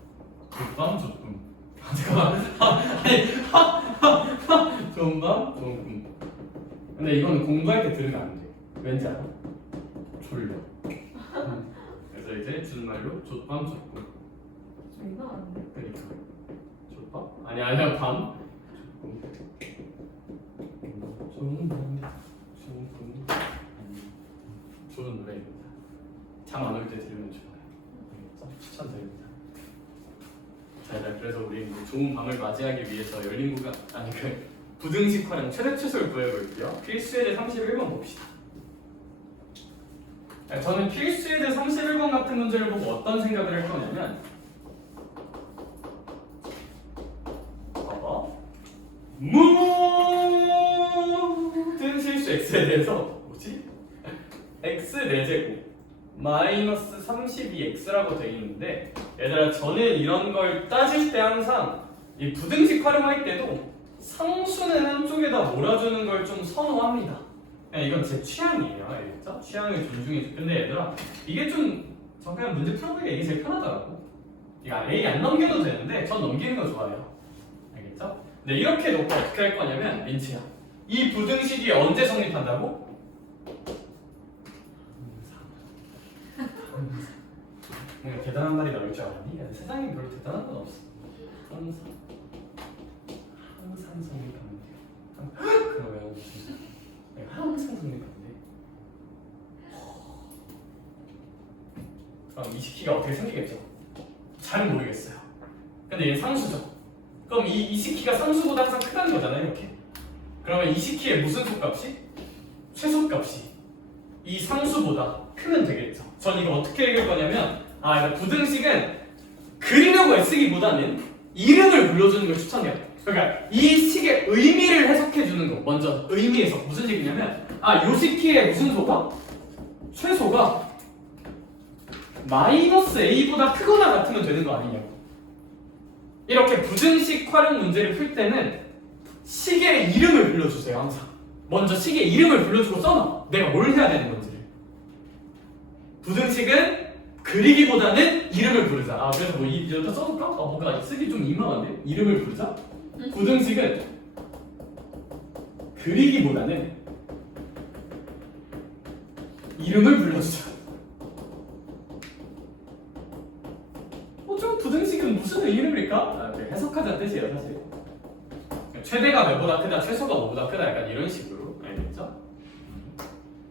좋밤 좋꿈. 잠깐만. 좋은 밤 좋은 꿈. 근데 이거는 공부할 때 들으면 안 돼. 왠지 알아? 졸려. 그래서 이제 준말로 좋밤 좋꿈. 이거 안 돼. 그러니까 좋밤? 아니야 밤. 좋은 밤 좋은 꿈. 좋은 노래입니다. 잠 안 올 때 들으면 좋아요. 알겠죠? 추천드립니다. 자, 그래서 우리 이제 좋은 밤을 맞이하기 위해서 열린 구간 부등식 활용 최대 최소를 구해볼게요. 필수예제 31번 봅시다. 저는 필수예제 31번 같은 문제를 보고 어떤 생각을 할 거냐면 봐봐 모든 실수 x에 대해서 뭐지? x 4제곱 마이너스 32x라고 되어 있는데 얘들아 저는 이런 걸 따질 때 항상 이 부등식 활용할 때도 상수는 한쪽에다 몰아주는 걸 좀 선호합니다. 이건 제 취향이에요. 알겠죠? 취향을 존중해줘. 근데 얘들아 이게 좀 전 그냥 문제 풀어보기가 이게 제일 편하더라고. 이거 A 안 넘겨도 되는데 전 넘기는 거 좋아해요. 알겠죠? 근데 이렇게 놓고 어떻게 할 거냐면 민치야 이 부등식이 언제 성립한다고? 그냥 대단한 말이 나올 줄 알았니? 야, 세상에 별로 대단한 건 없어. 항상 성립하면 돼요. 그럼 왜 무슨 항상 성립하면 돼. 그럼 이 식기가 어떻게 생기겠죠? 잘 모르겠어요. 근데 얘는 상수죠. 그럼 이 식기가 상수보다 항상 크다는 거잖아요, 이렇게. 그러면 이 식기의 무슨 속값이? 최소값이 이 상수보다 크면 되겠죠. 전 이거 어떻게 읽을 거냐면, 그러니까 부등식은 그리려고 애쓰기보다는 이름을 불러주는 걸 추천해요. 그러니까 이 식의 의미를 해석해 주는 거. 먼저 의미 해석. 무슨 얘기냐면, 요 식기의 무슨 소가? 최소가 마이너스 a보다 크거나 같으면 되는 거 아니냐고. 이렇게 부등식 활용 문제를 풀 때는 식의 이름을 불러주세요. 항상 먼저 식의 이름을 불러주고 써놔. 내가 뭘 해야 되는 건지를. 부등식은 그리기보다는 이름을 부르자. 그래서 뭐 여기다 써볼까? 뭔가 쓰기 좀 민망한데? 이름을 부르자? 부등식은 그리기보다는 이름을 불러주자. 좀 부등식은 무슨 의미입니까? 해석하자는 뜻이에요, 사실. 최대가 몇보다 크다, 최소가 뭐보다 크다, 약간 이런 식으로 알겠죠?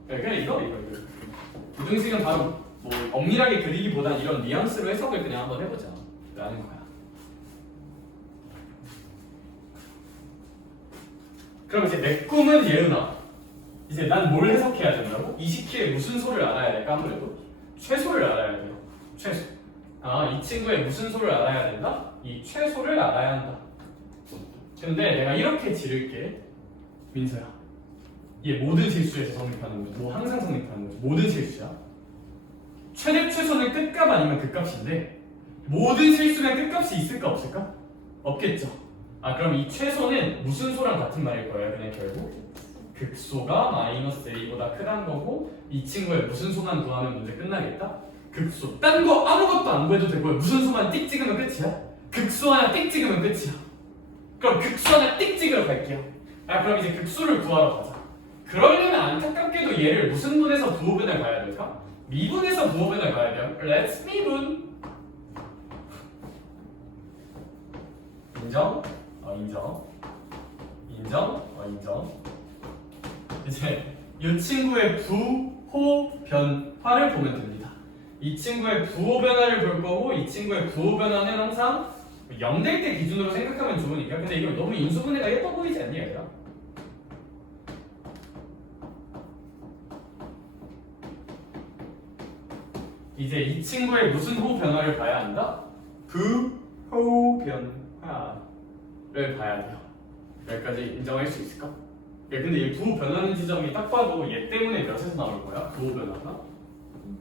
그냥 이거. 부등식은 바로 뭐 엄밀하게 그리기보다 이런 뉘앙스로 해석을 그냥 한번 해보자 라는 거야. 그럼 이제 내 꿈은 예은아. 이제 난 뭘 해석해야 된다고? 이 식기의 무슨 소를 알아야 될까? 아무래도 최소를 알아야 돼요. 최소. 이 친구의 무슨 소를 알아야 된다? 이 최소를 알아야 한다. 근데 내가 이렇게 지를게. 민서야, 얘 모든 실수에서 성립하는 거지. 뭐 항상 성립하는 거지. 모든 실수야. 최대 최소는 끝값 아니면 극값인데 모든 실수면 끝값이 있을까 없을까? 없겠죠. 그럼 이 최소는 무슨 소랑 같은 말일 거예요. 그냥 결국 극소가 마이너스 a보다 크다는 거고, 이 친구의 무슨 소만 구하면 문제 끝나겠다? 극소. 딴 거 아무것도 안 구해도 되고요. 무슨 소만 띡 찍으면 끝이야. 극소 하나 띡 찍으면 끝이야. 그럼 극소 하나 띡 찍으러 갈게요. 그럼 이제 극소를 구하러 가자. 그러려면 안타깝게도 얘를 무슨 분에서 부호분을 가야 될까? 미분에서 부호분을 가야 돼요. Let's 미분. 인정? 인정. 인정? 인정. 이제 이 친구의 부호 변화를 보면 됩니다. 이 친구의 부호 변화를 볼 거고, 이 친구의 부호 변화는 항상 0될 때 기준으로 생각하면 좋으니까. 근데 이거 너무 인수분해가 예뻐 보이지 않니, 얘들아? 이제 이 친구의 무슨 호 변화를 봐야 한다? 부호 변화를 봐야 돼요. 여기까지 인정할 수 있을까? 근데 이 부호 변하는 지점이 딱 봐도 얘 때문에 몇에서 나올 거야? 부호 변화가?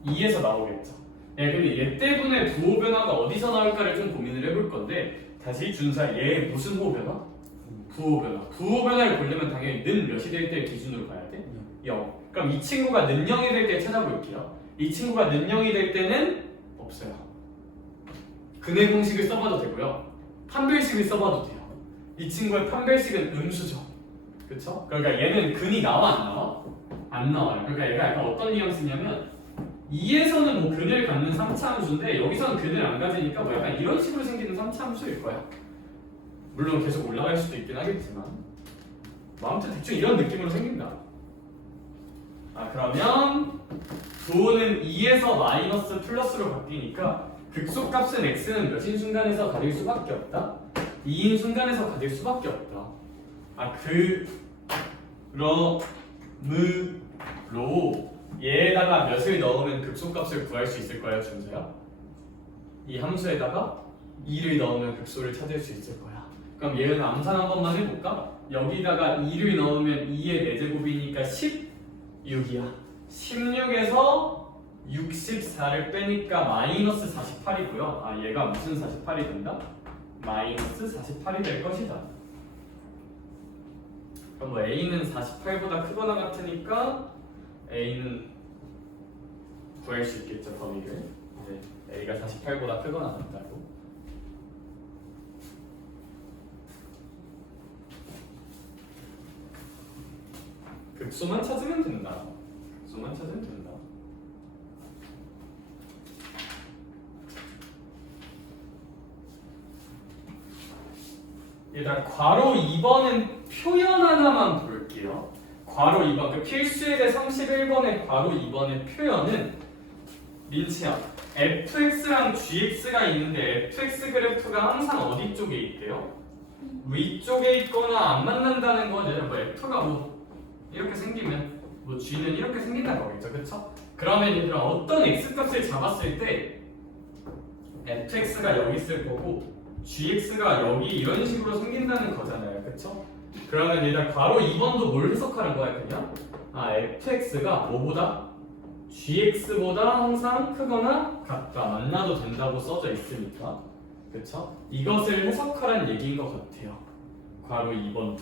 2에서 나오겠죠. 근데 얘 때문에 부호 변화가 어디서 나올까를 좀 고민을 해볼 건데, 다시 준사 얘 무슨 호 변화? 부호 변화. 부호 변화를 보려면 당연히 는 몇이 될 때 기준으로 봐야 돼? 0. 그럼 이 친구가 는 0이 될 때 찾아볼게요. 이 친구가 는 0이 될 때는 없어요. 근의 공식을 써봐도 되고요. 판별식을 써봐도 돼요. 이 친구의 판별식은 음수죠. 그쵸? 그러니까 얘는 근이 나와 안 나와? 안 나와요. 그러니까 얘가 약간 어떤 뉘앙스냐면 2에서는 뭐 근을 갖는 3차 함수인데 여기서는 근을 안 가지니까 뭐 약간 이런 식으로 생기는 3차 함수일 거야. 물론 계속 올라갈 수도 있긴 하겠지만 뭐 아무튼 대충 이런 느낌으로 생긴다. 그러면 부호는 2에서 마이너스 플러스로 바뀌니까 극소값은 x는 몇인 순간에서 가질 수밖에 없다? 2인 순간에서 가질 수밖에 없다. 그러므로 얘에다가 몇을 넣으면 극소값을 구할 수 있을 거야, 준서야? 이 함수에다가 2를 넣으면 극소를 찾을 수 있을 거야. 그럼 얘는 암산 한 번만 해볼까? 여기다가 2를 넣으면 2의 4제곱이니까 16이야. 16에서 64를 빼니까 마이너스 48이고요. 얘가 무슨 48이 된다? 마이너스 48이 될 것이다. 그럼 뭐 A는 48보다 크거나 같으니까 A는 구할 수 있겠죠, 범위를. A가 48보다 크거나 같다고. 극소만 찾으면 된다. 극소만 찾으면 된다. 일단 괄호 2번은 표현 하나만 볼게요. 괄호 2번, 그 필수예제 31번의 괄호 2번의 표현은 민치야, fx랑 gx가 있는데 fx 그래프가 항상 어디 쪽에 있대요? 위쪽에 있거나 안 만난다는 건 예를 뭐 f가 뭐 이렇게 생기면 뭐 g는 이렇게 생긴다는 거겠죠, 그쵸? 그러면 얘들아 어떤 x값을 잡았을 때 fx가 여기 있을 거고 gx가 여기 이런 식으로 생긴다는 거잖아요, 그쵸? 그러면 일단 괄호 2번도 뭘 해석하는 거야, 그냥? fx가 뭐보다? gx보다 항상 크거나 같다, 만나도 된다고 써져 있으니까, 그쵸? 이것을 해석하라는 얘기인 것 같아요, 괄호 2번도.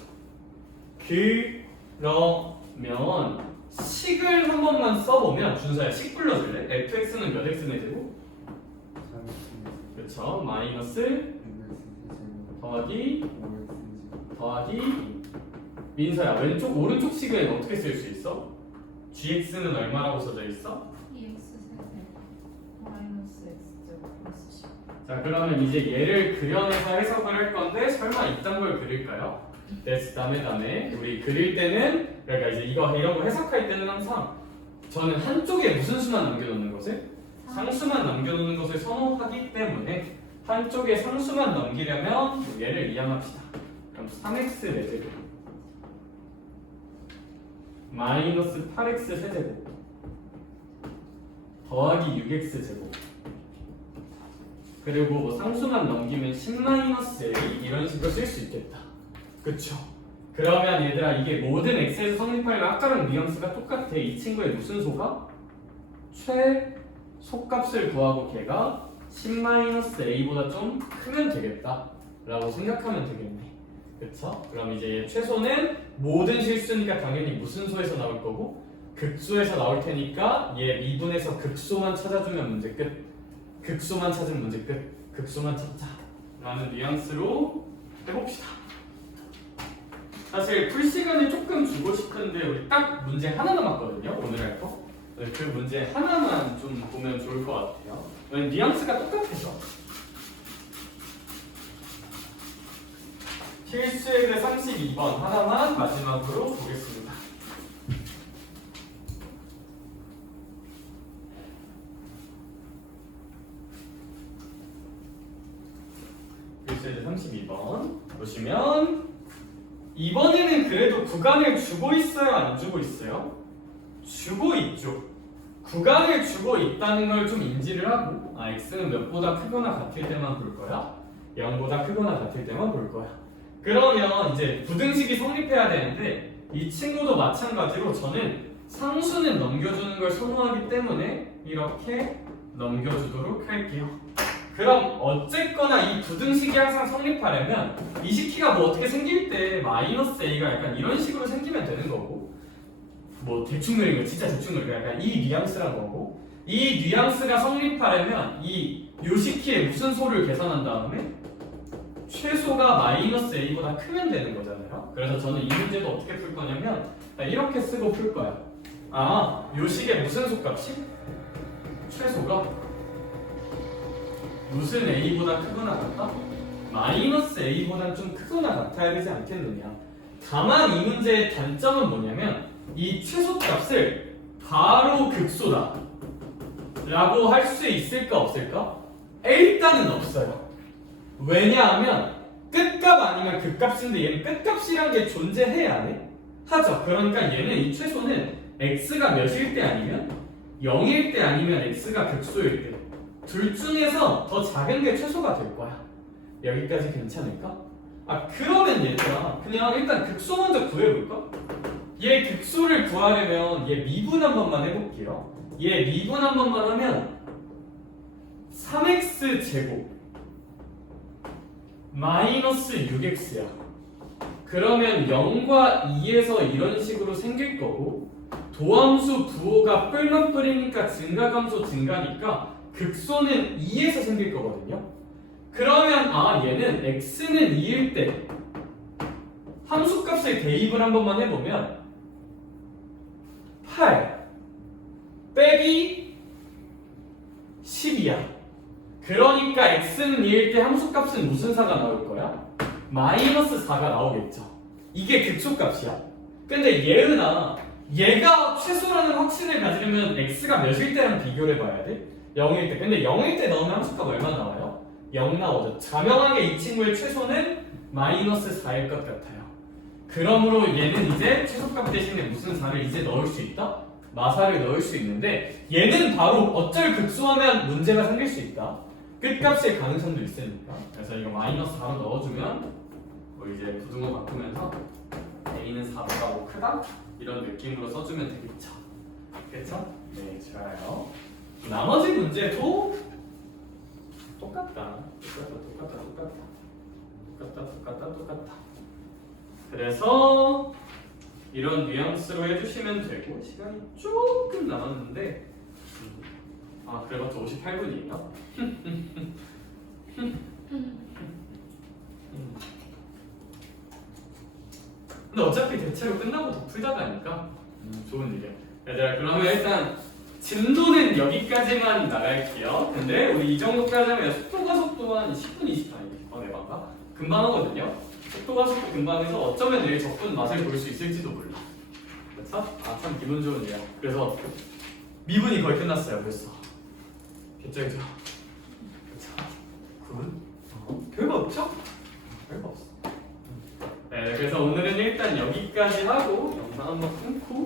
그러면 식을 한 번만 써보면, 준서야 식 불러줄래? fx는 몇 x네 제곱? 그쵸? 마이너스 더하기 민서야, 왼쪽 오른쪽 식은 어떻게 쓸 수 있어? gx는 얼마라고 써져 있어? 2x 세배 마이너스 x제곱 플러스 10. 자, 그러면 이제 얘를 그려내서 해석을 할 건데 설마 이딴 걸 그릴까요? 다음에 우리 그릴 때는, 그러니까 이제 이런 거 해석할 때는 항상 저는 한쪽에 무슨 수만 남겨놓는 것을? 상수만 남겨놓는 것을 선호하기 때문에 한쪽에 상수만 넘기려면 얘를 이항합시다. 그럼 3x 4제곱 마이너스 8x 세제곱 더하기 6x 제곱, 그리고 뭐 상수만 넘기면 10-a 이런 식으로 쓸 수 있겠다, 그쵸? 그러면 얘들아 이게 모든 x에서 성립하려면 아까랑 뉘앙스가 똑같아. 이 친구의 무슨 소가? 최소값을 구하고 걔가 10-a보다 좀 크면 되겠다 라고 생각하면 되겠네, 그쵸? 그럼 이제 얘 최소는 모든 실수니까 당연히 무슨 소에서 나올 거고 극소에서 나올 테니까 얘 미분에서 극소만 찾아주면 문제 끝, 극소만 찾으면 문제 끝, 극소만 찾자 라는 뉘앙스로 해봅시다. 사실 풀 시간을 조금 주고 싶은데 우리 딱 문제 하나 남았거든요, 오늘 할 거. 그 문제 하나만 좀 보면 좋을 것 같아요. 왜냐면 뉘앙스가 똑같아서. 필수예제 32번 하나만 마지막으로 보겠습니다. 필수예제 32번 보시면 이번에는 그래도 구간을 주고 있어요, 안 주고 있어요? 주고 있죠. 구간을 주고 있다는 걸 좀 인지를 하고, x는 몇보다 크거나 같을 때만 볼 거야, 0보다 크거나 같을 때만 볼 거야. 그러면 이제 부등식이 성립해야 되는데 이 친구도 마찬가지로 저는 상수는 넘겨주는 걸 선호하기 때문에 이렇게 넘겨주도록 할게요. 그럼 어쨌거나 이 부등식이 항상 성립하려면 이 식기가 뭐 어떻게 생길 때 마이너스 a가 약간 이런 식으로 생기면 되는 거고, 뭐 대충 그린 거 진짜 대충 그린 거 약간 이 뉘앙스란 거고, 이 뉘앙스가 성립하려면 요 식기의 무슨 소를 계산한 다음에 최소가 마이너스 a보다 크면 되는 거잖아요. 그래서 저는 이 문제도 어떻게 풀 거냐면 이렇게 쓰고 풀 거야. 요 식의 무슨 소값이? 최소가 무슨 a보다 크거나 같다? 마이너스 a보다 좀 크거나 같아야 되지 않겠느냐. 다만 이 문제의 단점은 뭐냐면 이 최소값을 바로 극소다 라고 할 수 있을까 없을까? 일단은 없어요. 왜냐하면 끝값 아니면 극값인데 얘는 끝값이란 게 존재해야 안 해? 하죠. 그러니까 얘는 이 최소는 x가 몇일 때 아니면 0일 때 아니면 x가 극소일 때 둘 중에서 더 작은 게 최소가 될 거야. 여기까지 괜찮을까? 그러면 얘들아 그냥 일단 극소 먼저 구해볼까? 얘 극소를 구하려면 얘 미분 한 번만 해볼게요. 얘 미분 한 번만 하면 3x 제곱 마이너스 6x야. 그러면 0과 2에서 이런 식으로 생길 거고, 도함수 부호가 뿔만 뿔이니까 증가감소 증가니까 극소는 2에서 생길 거거든요. 그러면 얘는 x는 2일 때 함수값을 대입을 한 번만 해보면 8 빼기 10이야. 그러니까 x는 2일 때 함수값은 무슨 사가 나올 거야? 마이너스 4가 나오겠죠. 이게 극초값이야. 근데 얘가 최소라는 확신을 가지려면 x가 몇일 때랑 비교를 해봐야 돼? 0일 때. 근데 0일 때 넣으면 함수값 얼마 나와요? 0 나오죠. 자명하게 이 친구의 최소는 마이너스 4일 것 같아요. 그러므로 얘는 이제 최소값 대신에 무슨 4를 이제 넣을 수 있다? 마사를 넣을 수 있는데 얘는 바로 어쩔 극소하면 문제가 생길 수 있다. 끝값일 가능성도 있으니까. 그래서 이거 마이너스 4로 넣어주면 뭐 이제 부등호 바꾸면서 a는 4보다 뭐 크다? 이런 느낌으로 써주면 되겠죠. 그쵸? 네, 좋아요. 나머지 문제도 똑같다. 그래서 이런 뉘앙스로 해주시면 되고 시간이 조금 남았는데 그래봤자 58분이에요. 근데 어차피 대체로 끝나고 더 풀다가 하니까 좋은 일이야. 얘들아 그러면 일단 진도는 여기까지만 나갈게요. 근데 우리 이 정도까지 하면 속도가 한 10분 20분 내방가 금방 하거든요. 속도가 금방 해서 어쩌면 내일 적분 맛을 볼 수 있을지도 몰라. 그렇죠? 참 기분 좋은 일이야. 그래서 미분이 거의 끝났어요 벌써. 개쩔죠? 그렇죠? 굿. 별거 없죠? 별거 없어. 네, 그래서 오늘은 일단 여기까지 하고 영상 한번 끊고